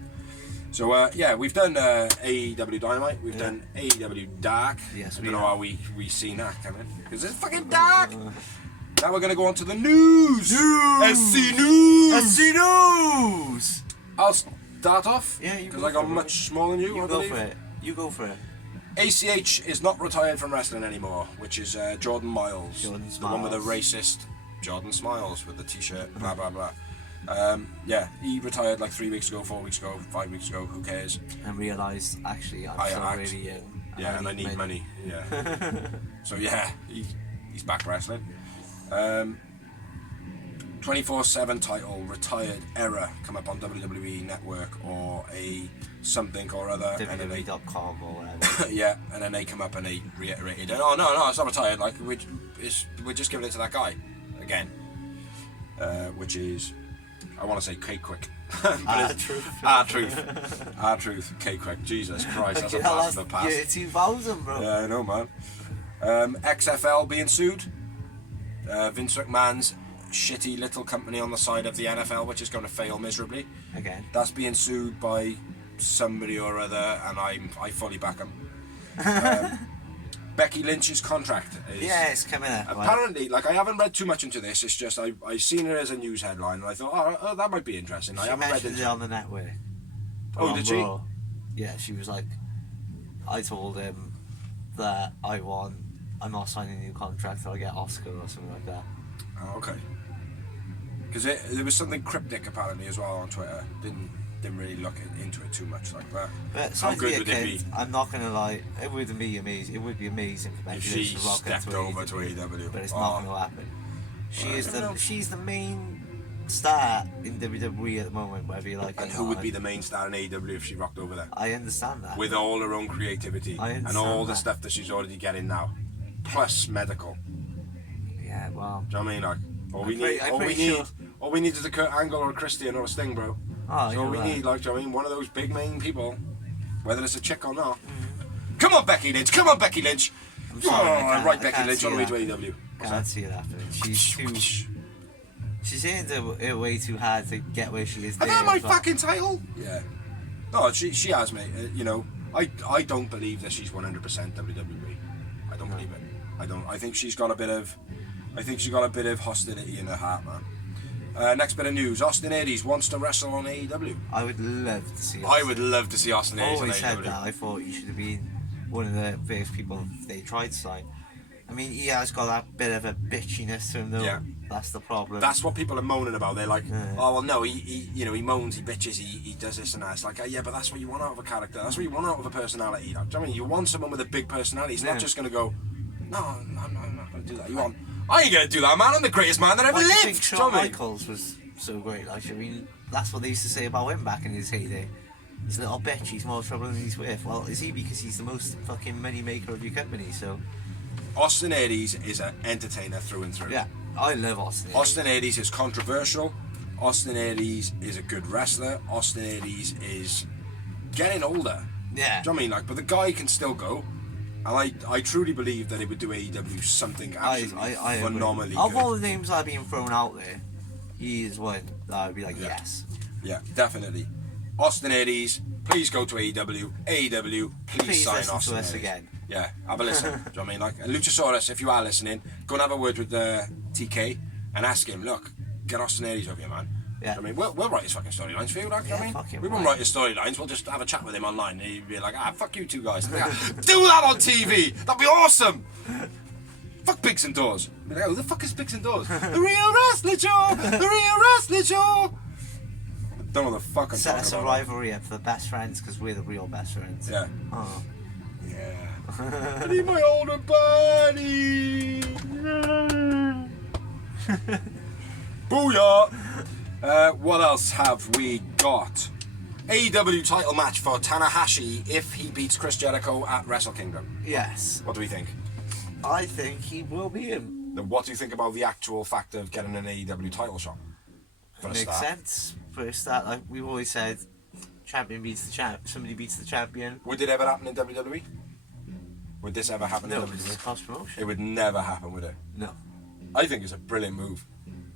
yeah, we've done AEW Dynamite, we've done AEW Dark. Yes, I don't know how we seen that coming, because it's fucking dark. Now we're going to go on to the news. SC News. SC News. I'll start off, because I got much smaller than you. You go for it. You go for it. ACH is not retired from wrestling anymore, which is Jordan Miles. Jordan Smiles. The one with the racist Jordan Smiles with the t-shirt, blah blah blah. Yeah, he retired like 3 weeks ago, 4 weeks ago, 5 weeks ago, who cares? And realised, actually, I'm still really young. Yeah, and I need money. Yeah. So yeah, he's back wrestling. 24/7 title, retired era, come up on WWE Network or a something or other. WWE.com or whatever. Yeah, and then they come up and they reiterated, oh no, it's not retired, like, we're just giving it to that guy again. Which is, I want to say K-Quick. R-Truth, K-Quick. Jesus Christ, that's a blast of the past. Yeah, 2000, bro. Yeah, I know, man. XFL being sued. Vince McMahon's shitty little company on the side of the NFL, which is going to fail miserably. Again. That's being sued by somebody or other, and I fully back him. Becky Lynch's contract is... Yeah, it's coming up. Apparently, like, I haven't read too much into this, it's just I seen it as a news headline, and I thought, oh that might be interesting. I haven't read it on the network. Oh, did she? Yeah, she was like, I told him that I'm not signing a new contract till I get Oscar or something like that. Oh, okay. Because there was something cryptic apparently as well on Twitter. Didn't really look into it too much like that. But how good would it be? I'm not gonna lie, it would be amazing. It would be amazing for Becky Lynch to rock stepped over to AEW. But it's not gonna happen. She's the main star in WWE at the moment, whether you like it or not. And who would be the main star in AEW if she rocked over there? I understand that. With all her own creativity and all the stuff that she's already getting now, plus medical. Yeah, well. Do you know what I mean? Like, all we need is a Kurt Angle or a Christian or a Sting, bro. Oh, so we need, like, do you know what I mean, one of those big main people, whether it's a chick or not. Come on, Becky Lynch! Come on, Becky Lynch! I'm sorry, Becky Lynch all the way to AEW. Can't see it happening. She's in it way too hard to get where she is. And that my fucking title? Yeah. No, she has, mate. You know, I don't believe that she's 100% WWE. I don't believe it. I think she's got a bit of hostility in her heart, man. Next bit of news: Austin Aries wants to wrestle on AEW. I would love to see. I would love to see Austin Aries on AEW. I always said that. I thought he should have been one of the first people they tried to sign. I mean, he has got that bit of a bitchiness to him, though. Yeah. That's the problem. That's what people are moaning about. They're like, oh well, no, he moans, he bitches, he does this and that. It's like, yeah, but that's what you want out of a character. That's what you want out of a personality. You know? I mean, you want someone with a big personality. He's not just going to go, no, I'm not going to do that. You want. I ain't gonna do that, man. I'm the greatest man that ever lived. I think Shawn Michaels was so great. Like, I mean, that's what they used to say about him back in his heyday. He's a little bitch. He's more trouble than he's worth. Well, is he? Because he's the most fucking money maker of your company. So, Austin Aries is an entertainer through and through. Yeah, I love Austin Aries. Austin Aries is controversial. Austin Aries is a good wrestler. Austin Aries is getting older. Yeah. Do you know what I mean? Like, but the guy can still go. And I truly believe that it would do AEW something absolutely phenomenally good. Of all the names that are being thrown out there, he is one that I would be like, yes. Yeah, definitely. Austin Aries, please go to AEW. AEW, please sign Austin Aries. Again. Yeah, have a listen. Do you know what I mean? Like, Luchasaurus, if you are listening, go and have a word with TK and ask him, look, get Austin Aries over here, man. Yeah. I mean, we'll write his fucking storylines for you, like, I mean, we won't write his storylines, we'll just have a chat with him online and he'd be like, fuck you two guys. Like, do that on TV! That'd be awesome! Fuck Biggs and Doors. Like, who the fuck is Biggs and Doors? The real wrestling show! The real wrestling show! Don't know what the fuck I'm talking about. Set us a rivalry up for the best friends because we're the real best friends. Yeah. Oh. Yeah. I need my older buddy! Booyah! What else have we got? AEW title match for Tanahashi if he beats Chris Jericho at Wrestle Kingdom. Yes. What do we think? I think he will beat him. Then what do you think about the actual fact of getting an AEW title shot? Makes sense. For a start, like we've always said, champion beats the champ. Somebody beats the champion. Would it ever happen in WWE? Would this ever happen in WWE? No, it's cross promotion. It would never happen, would it? No. I think it's a brilliant move.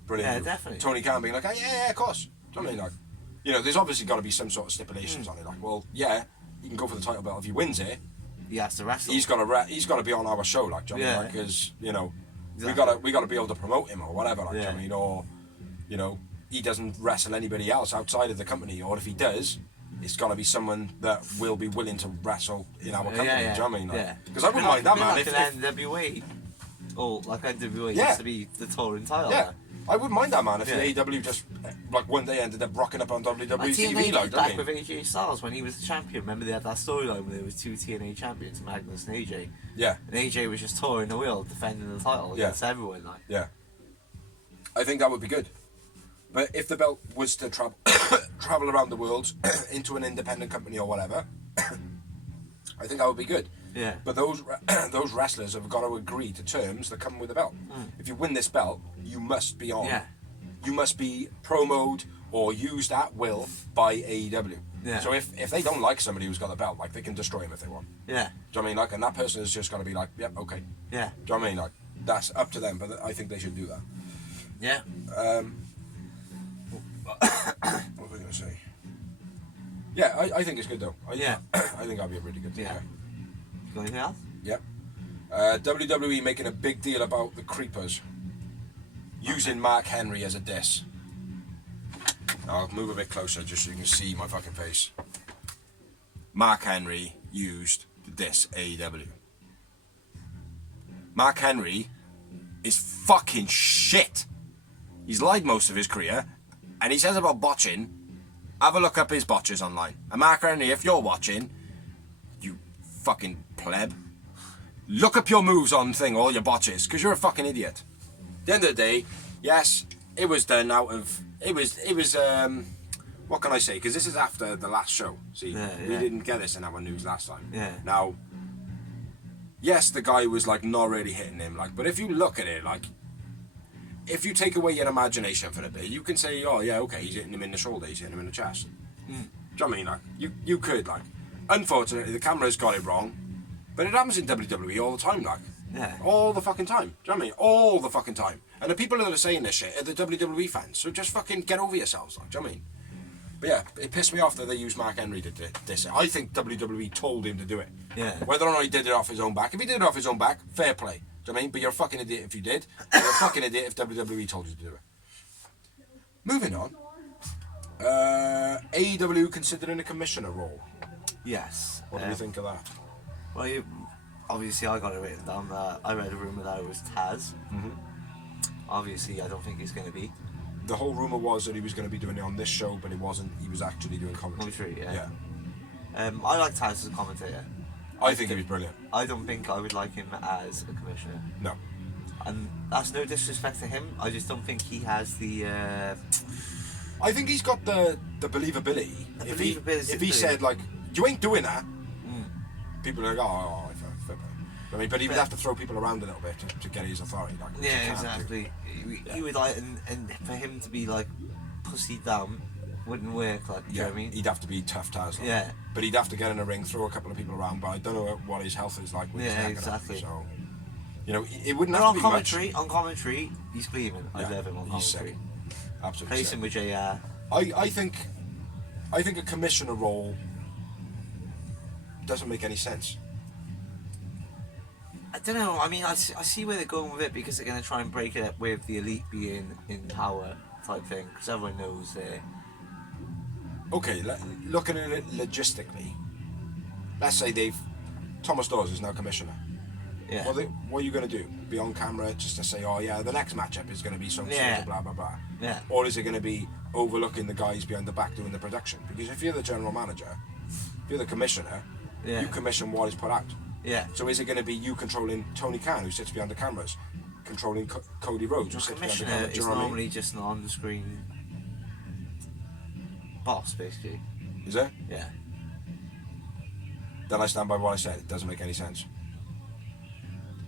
Brilliant move. Definitely. Tony Khan being like, yeah, of course. Do you know what I mean? Like, you know, there's obviously got to be some sort of stipulations on it. Like, well, yeah, he can go for the title belt if he wins it. He has to wrestle. He's got to be on our show, like, do you know what I mean? Because you know, exactly. we got to be able to promote him or whatever, like, do you know what I mean? Or, you know, he doesn't wrestle anybody else outside of the company, or if he does, it's got to be someone that will be willing to wrestle in our company. Do you know what I mean? Because I wouldn't mind that, man. Like an NWA, or like NWA used to be the touring title. Yeah. I wouldn't mind that, man, if the AEW just, like, one day ended up rocking up on WWE TV, like, back with AJ Styles when he was the champion. Remember they had that storyline where there was two TNA champions, Magnus and AJ. Yeah. And AJ was just touring the wheel, defending the title against everyone, like. Yeah. I think that would be good. But if the belt was to travel around the world into an independent company or whatever, I think that would be good. Yeah. But those wrestlers have got to agree to terms that come with the belt. If you win this belt, you must be on. Yeah. You must be promoted or used at will by AEW. Yeah. So if they don't like somebody who's got the belt, like, they can destroy him if they want. Yeah. Do you know what I mean? Like, and that person has just got to be like, yep, okay. Yeah. Do you know what I mean? Like, that's up to them, but I think they should do that. Yeah. What was I going to say? Yeah, I think it's good though. I think that'll be a really good thing. Yeah. Got anything else? Yep. WWE making a big deal about the Creepers using Mark Henry as a diss. I'll move a bit closer just so you can see my fucking face. Mark Henry used to diss AEW. Mark Henry is fucking shit. He's lied most of his career, and he says about botching. Have a look up his botches online. And Mark Henry, if you're watching, you fucking pleb, look up your moves on thing, all your botches, because you're a fucking idiot. At the end of the day, yes, it was done out of... It was what can I say? Because this is after the last show. See, we didn't get this in our news last time. Yeah. Now, yes, the guy was, like, not really hitting him, like, but if you look at it, like, if you take away your imagination for a bit, you can say, oh, yeah, okay, he's hitting him in the shoulder, he's hitting him in the chest. Do you know what I mean? Like, you could, like, unfortunately, the camera's got it wrong, but it happens in WWE all the time, like. Yeah. All the fucking time. Do you know what I mean? All the fucking time. And the people that are saying this shit are the WWE fans, so just fucking get over yourselves, like, do you know what I mean? But yeah, it pissed me off that they used Mark Henry to diss it. I think WWE told him to do it. Yeah. Whether or not he did it off his own back. If he did it off his own back, fair play. Do you know what I mean? But you're a fucking idiot if you did. And you're a fucking idiot if WWE told you to do it. Moving on. AEW considering a commissioner role. Yes. What do you think of that? Well, obviously I got it written down that I read a rumour that it was Taz. Obviously I don't think it's going to be. The whole rumour was that he was going to be doing it on this show, but he wasn't. He was actually doing commentary. Yeah. I like Taz as a commentator. I think he was brilliant. I don't think I would like him as a commissioner. No. And that's no disrespect to him. I just don't think he has the... I think he's got the believability. If he said, like, you ain't doing that, people are like, oh, fair play. I mean, but he would have to throw people around a little bit to get his authority. Like, yeah, exactly. He would like, and for him to be like pussied down wouldn't work. Like, you know what I mean? He'd have to be tough Taz. Like. Yeah. But he'd have to get in a ring, throw a couple of people around. But I don't know what his health is like with his neck. Exactly. So, you know, it wouldn't but have to be much. On commentary, he's gleaming. I love him on commentary. He's sick. Absolutely. Place him with JR. I think a commissioner role doesn't make any sense. I don't know. I mean, I see where they're going with it because they're going to try and break it up with the elite being in power type thing because everyone knows they're... Okay, looking at it logistically, let's say Thomas Dawes is now commissioner. Yeah. What are you going to do? Be on camera just to say, oh yeah, the next matchup is going to be some sort of blah blah blah. Yeah. Or is it going to be overlooking the guys behind the back doing the production? Because if you're the general manager, if you're the commissioner, you commission what is put out. Yeah. So is it going to be you controlling Tony Khan, who sits behind the cameras, controlling Cody Rhodes, who sits behind the commissioner cameras? is normally just an on-the-screen boss, basically. Is it? Yeah. Then I stand by what I said. It doesn't make any sense.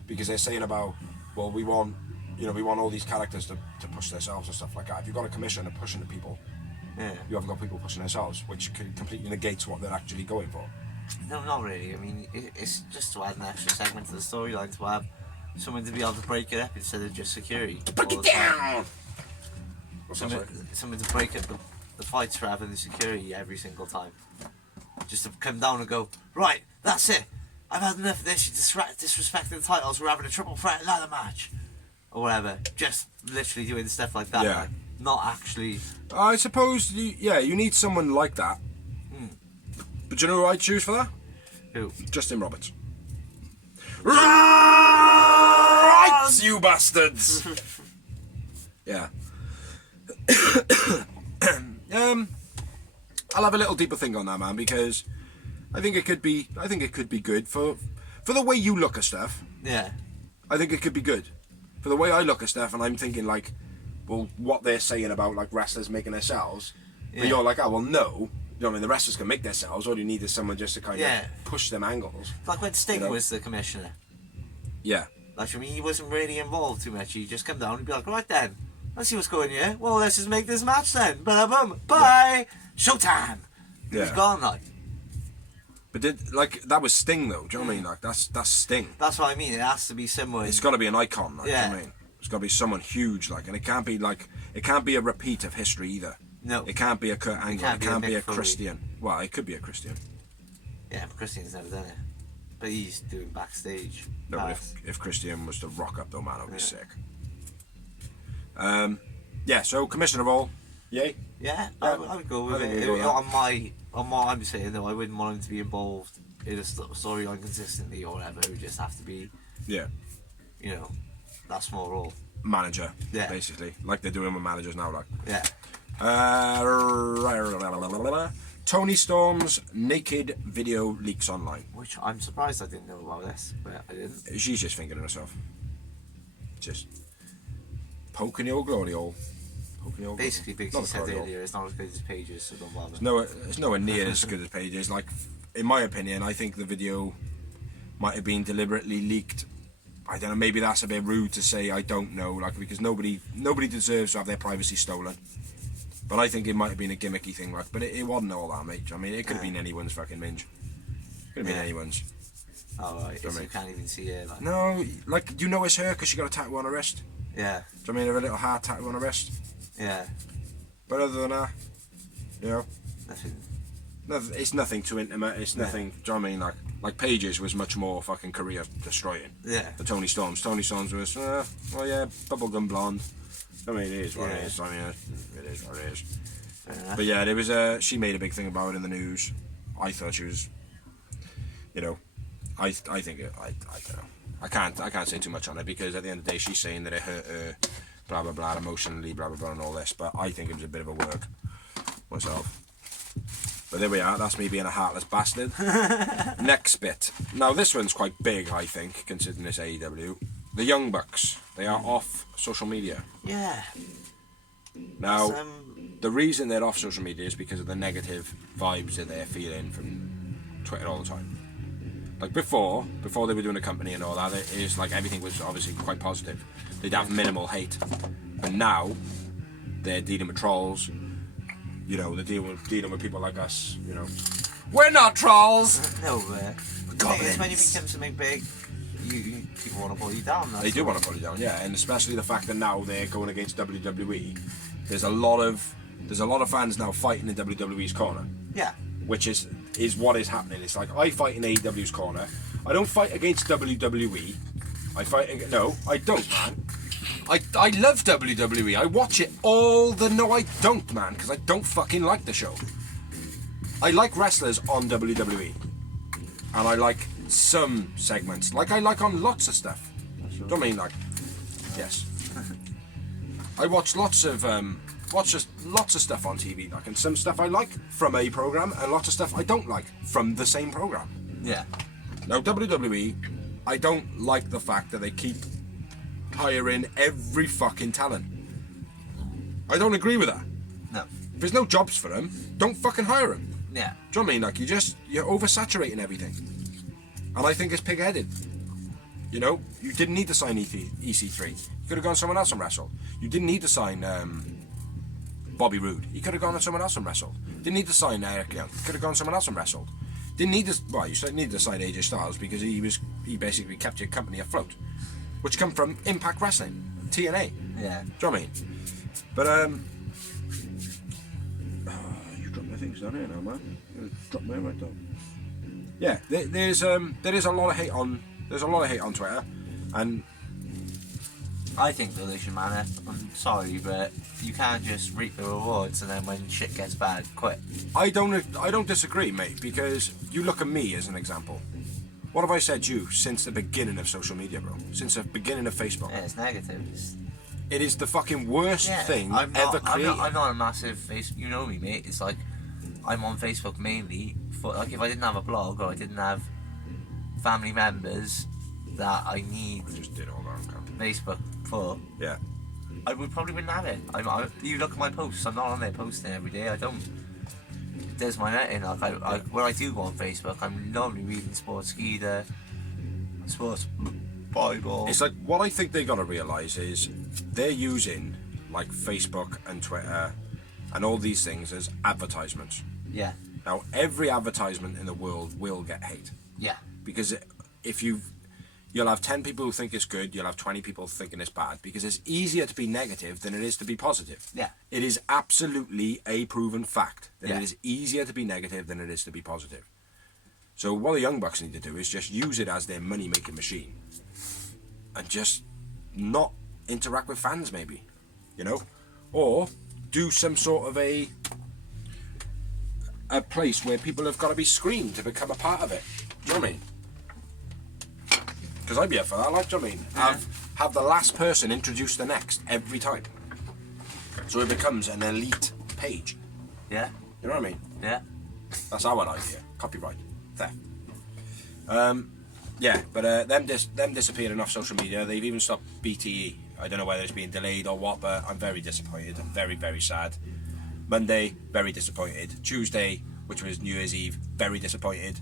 Because they're saying about, well, we want all these characters to push themselves and stuff like that. If you've got a commissioner pushing the people, you haven't got people pushing themselves, which completely negates what they're actually going for. No, not really. I mean, it's just to add an extra segment to the storyline to have someone to be able to break it up instead of just security. Break it down! Someone to break up the fights rather than security every single time. Just to come down and go, right, that's it. I've had enough of this. You disrespecting the titles. We're having a triple threat ladder match. Or whatever. Just literally doing stuff like that. Yeah. Like, not actually... I suppose, you need someone like that. But do you know who I'd choose for that? Who? Justin Roberts. Right, you bastards! Yeah. I'll have a little deeper think on that, man, because I think it could be good for the way you look at stuff. Yeah. I think it could be good for the way I look at stuff, and I'm thinking like, well, what they're saying about like wrestlers making themselves, Yeah. but you're like, oh well, no. You know what I mean? The wrestlers can make themselves. All you need is someone just to kind Yeah. of push them angles. Like when Sting You know? was the commissioner. Yeah. Like, I mean, he wasn't really involved too much. He'd just come down and be like, right then, let's see what's going here. Well, let's just make this match then. Boom, bye, showtime. He was Yeah. gone, like. But that was Sting though. Do you know what I mean? Like that's Sting. That's what I mean. It has to be someone. It's got to be an icon. Like, Yeah. do you know what I mean? It's got to be someone huge. Like, and it can't be a repeat of history either. No. It can't be a Kurt Angle. It can't be a Mick Foley. Christian. Well, it could be a Christian. Yeah, but Christian's never done it. But he's doing backstage. No, but pass. if Christian was to rock up though, man, I'd be Yeah. sick. Yeah. So Commissioner of All, yay. Yeah, I would go with I think it. we'd go with that. On what I'm saying though, I wouldn't want him to be involved in a storyline consistently or whatever. It would just have to be, Yeah. you know, that small role. Manager. Yeah. Basically, like they're doing with managers now, like. Yeah. Tony Storm's naked video leaks online. Which I'm surprised I didn't know about this, but I didn't. She's just thinking of herself. Just poking the old glory hole. Poking the old Basically, glory. Biggsy Not said glory hole. earlier, it's not as good as Pages, so don't bother. It's nowhere near as good as Pages. Like, in my opinion, I think the video might have been deliberately leaked. I don't know. Maybe that's a bit rude to say. I don't know. Like, because nobody deserves to have their privacy stolen. But I think it might have been a gimmicky thing. Like, but it wasn't all that, mate. I mean, it could have been anyone's fucking minge. Could have been Yeah. anyone's. Oh, right, Do you so know you can't even see it. Like. No, like, you know it's her because she got a tattoo on her wrist. Yeah, Do you know what I mean? A little heart tattoo on her wrist. yeah, But other than that, you know, nothing. it's nothing too intimate. It's nothing. Do you know what I mean? Like Pages was much more fucking career destroying. Yeah. The Tony Storms was, well, yeah, bubblegum blonde. I mean, it is what it Yeah. is. I mean, it is what it is. Fair enough. But yeah, there was she made a big thing about it in the news. I thought she was, you know, I think I don't know. I can't say too much on it because at the end of the day, she's saying that it hurt her, blah blah blah, emotionally, blah blah blah, and all this. But I think it was a bit of a work myself. But there we are. That's me being a heartless bastard. Next bit. Now this one's quite big, I think, considering this AEW. The Young Bucks. They are off social media. Yeah. Now, It's, the reason they're off social media is because of the negative vibes that they're feeling from Twitter all the time. Like before they were doing a company and all that, it is like everything was obviously quite positive. They'd have minimal hate. But now, they're dealing with trolls. You know, they're dealing with people like us, you know. We're not trolls! no, the thing is, when you become something big, people want to pull you down. They do want to put it down, yeah, and especially the fact that now they're going against WWE. There's a lot of fans now fighting in WWE's corner, Yeah. which is what is happening. It's like I fight in AEW's corner. I don't fight against WWE. No, I don't, man. I love WWE. I watch it no, I don't, man, because I don't fucking like the show. I like wrestlers on WWE, and I like some segments, like I like on lots of stuff. Do you know what I mean? Like, yes. I watch lots of stuff on TV, like, and some stuff I like from a program, and lots of stuff I don't like from the same program. Yeah. Now WWE, I don't like the fact that they keep hiring every fucking talent. I don't agree with that. No. If there's no jobs for them, don't fucking hire them. Yeah. Do you know what I mean? Like, you're oversaturating everything. And I think it's pig-headed. You know, you didn't need to sign EC3. You could have gone someone else and wrestled. You didn't need to sign Bobby Roode. He could have gone to someone else and wrestled. Didn't need to sign Eric Young. He could have gone someone else and wrestled. Didn't need to. Well, you needed to sign AJ Styles because he basically kept your company afloat, which come from Impact Wrestling, TNA. Yeah. Do you know what I mean? But you dropped my things down here now, man. You dropped me right down. Yeah, there is a lot of hate on. There's a lot of hate on Twitter, and I think that they should man it. I'm sorry, but you can't just reap the rewards and then when shit gets bad, quit. I don't disagree, mate. Because you look at me as an example. What have I said to you since the beginning of social media, bro? Since the beginning of Facebook. Yeah, it's negative. It is the fucking worst thing ever created. I'm not a massive Facebook. You know me, mate. It's like I'm on Facebook mainly for like if I didn't have a blog or I didn't have family members that I need I just did all that. Facebook for. Yeah. I would probably wouldn't have it. You look at my posts, I'm not on there posting every day. I don't. There's my netting. Like when I do go on Facebook, I'm normally reading Sports Skeeter, Sports Bible. It's like, what I think they got to realise is they're using like Facebook and Twitter and all these things as advertisements. Yeah. Now, every advertisement in the world will get hate. Yeah. Because if you'll have 10 people who think it's good, you'll have 20 people thinking it's bad, because it's easier to be negative than it is to be positive. Yeah. It is absolutely a proven fact that it is easier to be negative than it is to be positive. So what the Young Bucks need to do is just use it as their money-making machine and just not interact with fans, maybe, you know? Or do some sort of a place where people have got to be screened to become a part of it. Do you know what I mean? Because I'd be up for that, like, do you know what I mean? Yeah. Have the last person introduce the next every time. So it becomes an elite page. Yeah. You know what I mean? Yeah. That's our idea. Copyright. Theft. Yeah, but them disappearing off social media. They've even stopped BTE. I don't know whether it's being delayed or what, but I'm very disappointed. I'm very, very sad. Monday, very disappointed. Tuesday, which was New Year's Eve, very disappointed.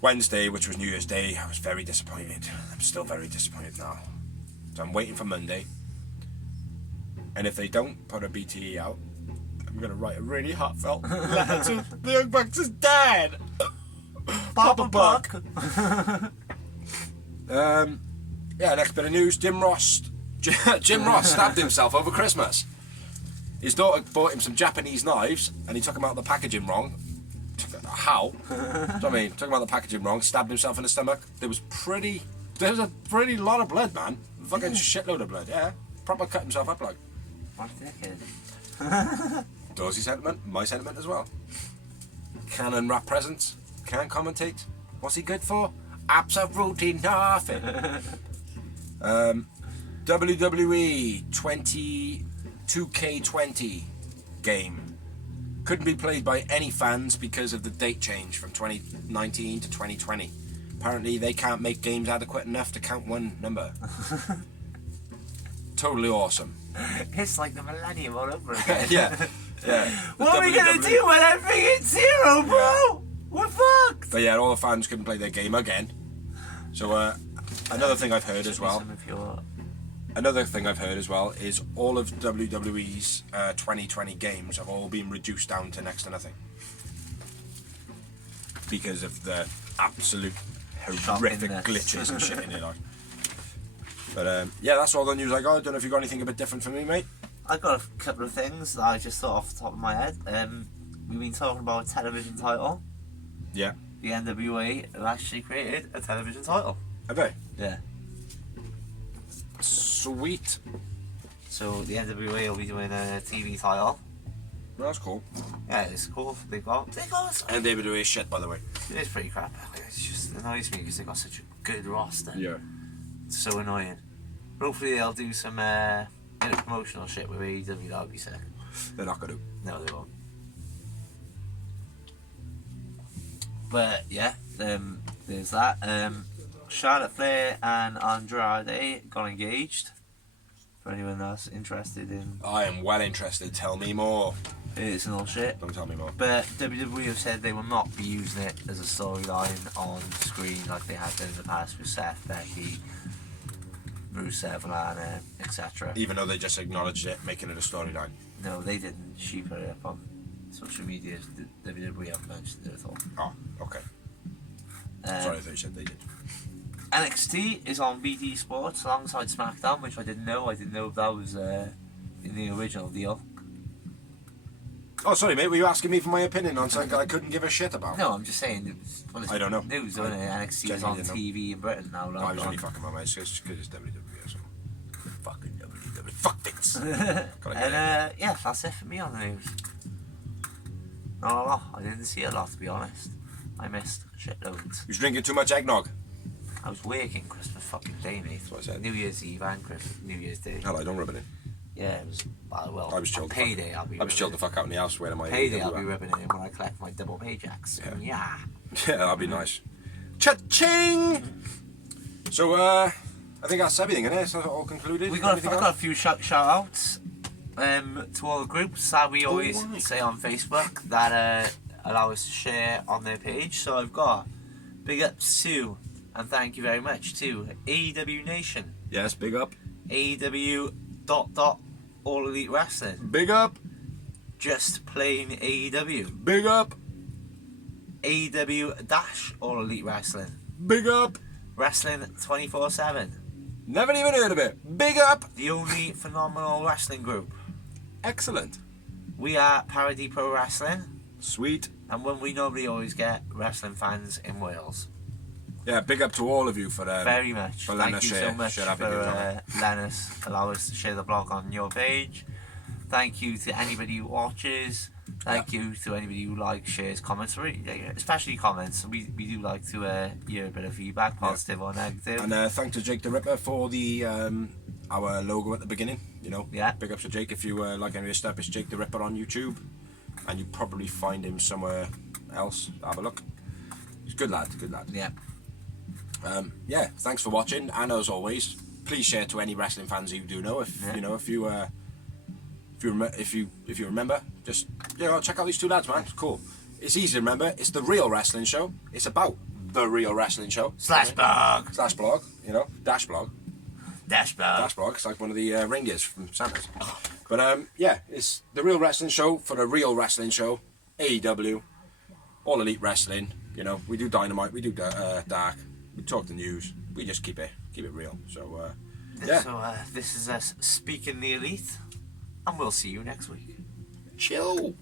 Wednesday, which was New Year's Day, I was very disappointed. I'm still very disappointed now. So I'm waiting for Monday. And if they don't put a BTE out, I'm going to write a really heartfelt letter to the Young Bucks' dad. Papa Buck. Yeah, next bit of news. Jim Ross stabbed himself over Christmas. His daughter bought him some Japanese knives and he took them out of the packaging wrong. How? Do you know what I mean? Took him out of the packaging wrong, stabbed himself in the stomach. There was a pretty lot of blood, man. Fucking shitload of blood, yeah. Proper cut himself up like. What a dickhead. Dorsey sentiment, my sentiment as well. Can unwrap presents, can commentate. What's he good for? Absolutely nothing. WWE 2K20 game. Couldn't be played by any fans because of the date change from 2019 to 2020. Apparently they can't make games adequate enough to count one number. Totally awesome. It's like the millennium all over again. Yeah. What are we gonna do when everything hits zero, bro? We're fucked. But yeah, all the fans couldn't play their game again. So another thing I've heard as well. Another thing I've heard as well is all of WWE's 2020 games have all been reduced down to next to nothing because of the absolute horrific glitches and shit in it. Like. But yeah, that's all the news I got. I don't know if you got anything a bit different for me, mate. I've got a couple of things that I just thought off the top of my head. We've been talking about a television title. Yeah. The NWA have actually created a television title. Have they? Yeah. Sweet. So the NWA will be doing a TV title. Well, that's cool. Yeah, it's cool. They got. And they were doing shit, by the way. It is pretty crap. It just annoys me because they got such a good roster. Yeah. It's so annoying. But hopefully they'll do some promotional shit with AEW. That'll be sick. They're not gonna. No, they won't. But yeah, there's that. Charlotte Flair and Andrade got engaged. For anyone that's interested in. I am well interested. Tell me more. It's an all shit. Don't tell me more. But WWE have said they will not be using it as a storyline on screen like they have done in the past with Seth, Becky, Rusev, Lana, etc. Even though they just acknowledged it, making it a storyline. No, they didn't. She put it up on social media. WWE haven't mentioned it at all. Oh, okay. Sorry, I thought you said they did. NXT is on BT Sports alongside SmackDown, which I didn't know. I didn't know if that was in the original deal. Oh, sorry, mate. Were you asking me for my opinion on something I couldn't give a shit about? No, I'm just saying. It was, I don't know. News, wasn't it? NXT is on TV in Britain now. I was only fucking my mate. It's because it's WWE. So. Fucking WWE. Fuck this. And yeah, that's it for me on the news. Not a lot. I didn't see a lot, to be honest. I missed shitloads. You was drinking too much eggnog. I was working Christmas fucking Day, mate. That's what I said. New Year's Eve and New Year's Day. Hello, don't rub it in. Yeah, it was. Well, I was chilled. Payday, I was chilled the fuck out in the house wearing my. Payday, I'll be rubbing it in when I collect my double paychecks. Yeah. Yeah, that'll be nice. Cha-ching! So, I think that's everything, isn't it? So all concluded. I've got a few shout outs to all the groups that we always say on Facebook that allow us to share on their page. So I've got big ups to, and thank you very much to AEW Nation. Yes, big up. AEW ... All Elite Wrestling. Big up. Just plain AEW. Big up. AEW - All Elite Wrestling. Big up. Wrestling 24/7. Never even heard of it. Big up. The only phenomenal wrestling group. Excellent. We are Parody Pro Wrestling. Sweet. And when we normally always get wrestling fans in Wales. Yeah, big up to all of you for very much. For letting Thank us you share, so much share our for videos on letting us allow us to share the blog on your page. Thank you to anybody who watches. Thank you to anybody who likes, shares, comments, especially comments. We do like to hear a bit of feedback, positive or negative. And thanks to Jake the Ripper for the our logo at the beginning. You know, yeah. Big ups to Jake. If you like any of his stuff, it's Jake the Ripper on YouTube, and you probably find him somewhere else. Have a look. He's a good lad. Good lad. Yeah. Yeah. Thanks for watching, and as always, please share to any wrestling fans you do know. If you know, if you remember, just check out these two lads, man. It's cool. It's easy to remember. It's the Real Wrestling Show. It's about the Real Wrestling Show. /blog. You know, dash blog. Dash blog. It's like one of the reindeers from Santa's. But yeah, it's the Real Wrestling Show for the Real Wrestling Show. AEW, All Elite Wrestling. You know, we do Dynamite, we do Dark, we talk the news. We just keep it real. So yeah. So this is us speaking the elite, and we'll see you next week. Chill.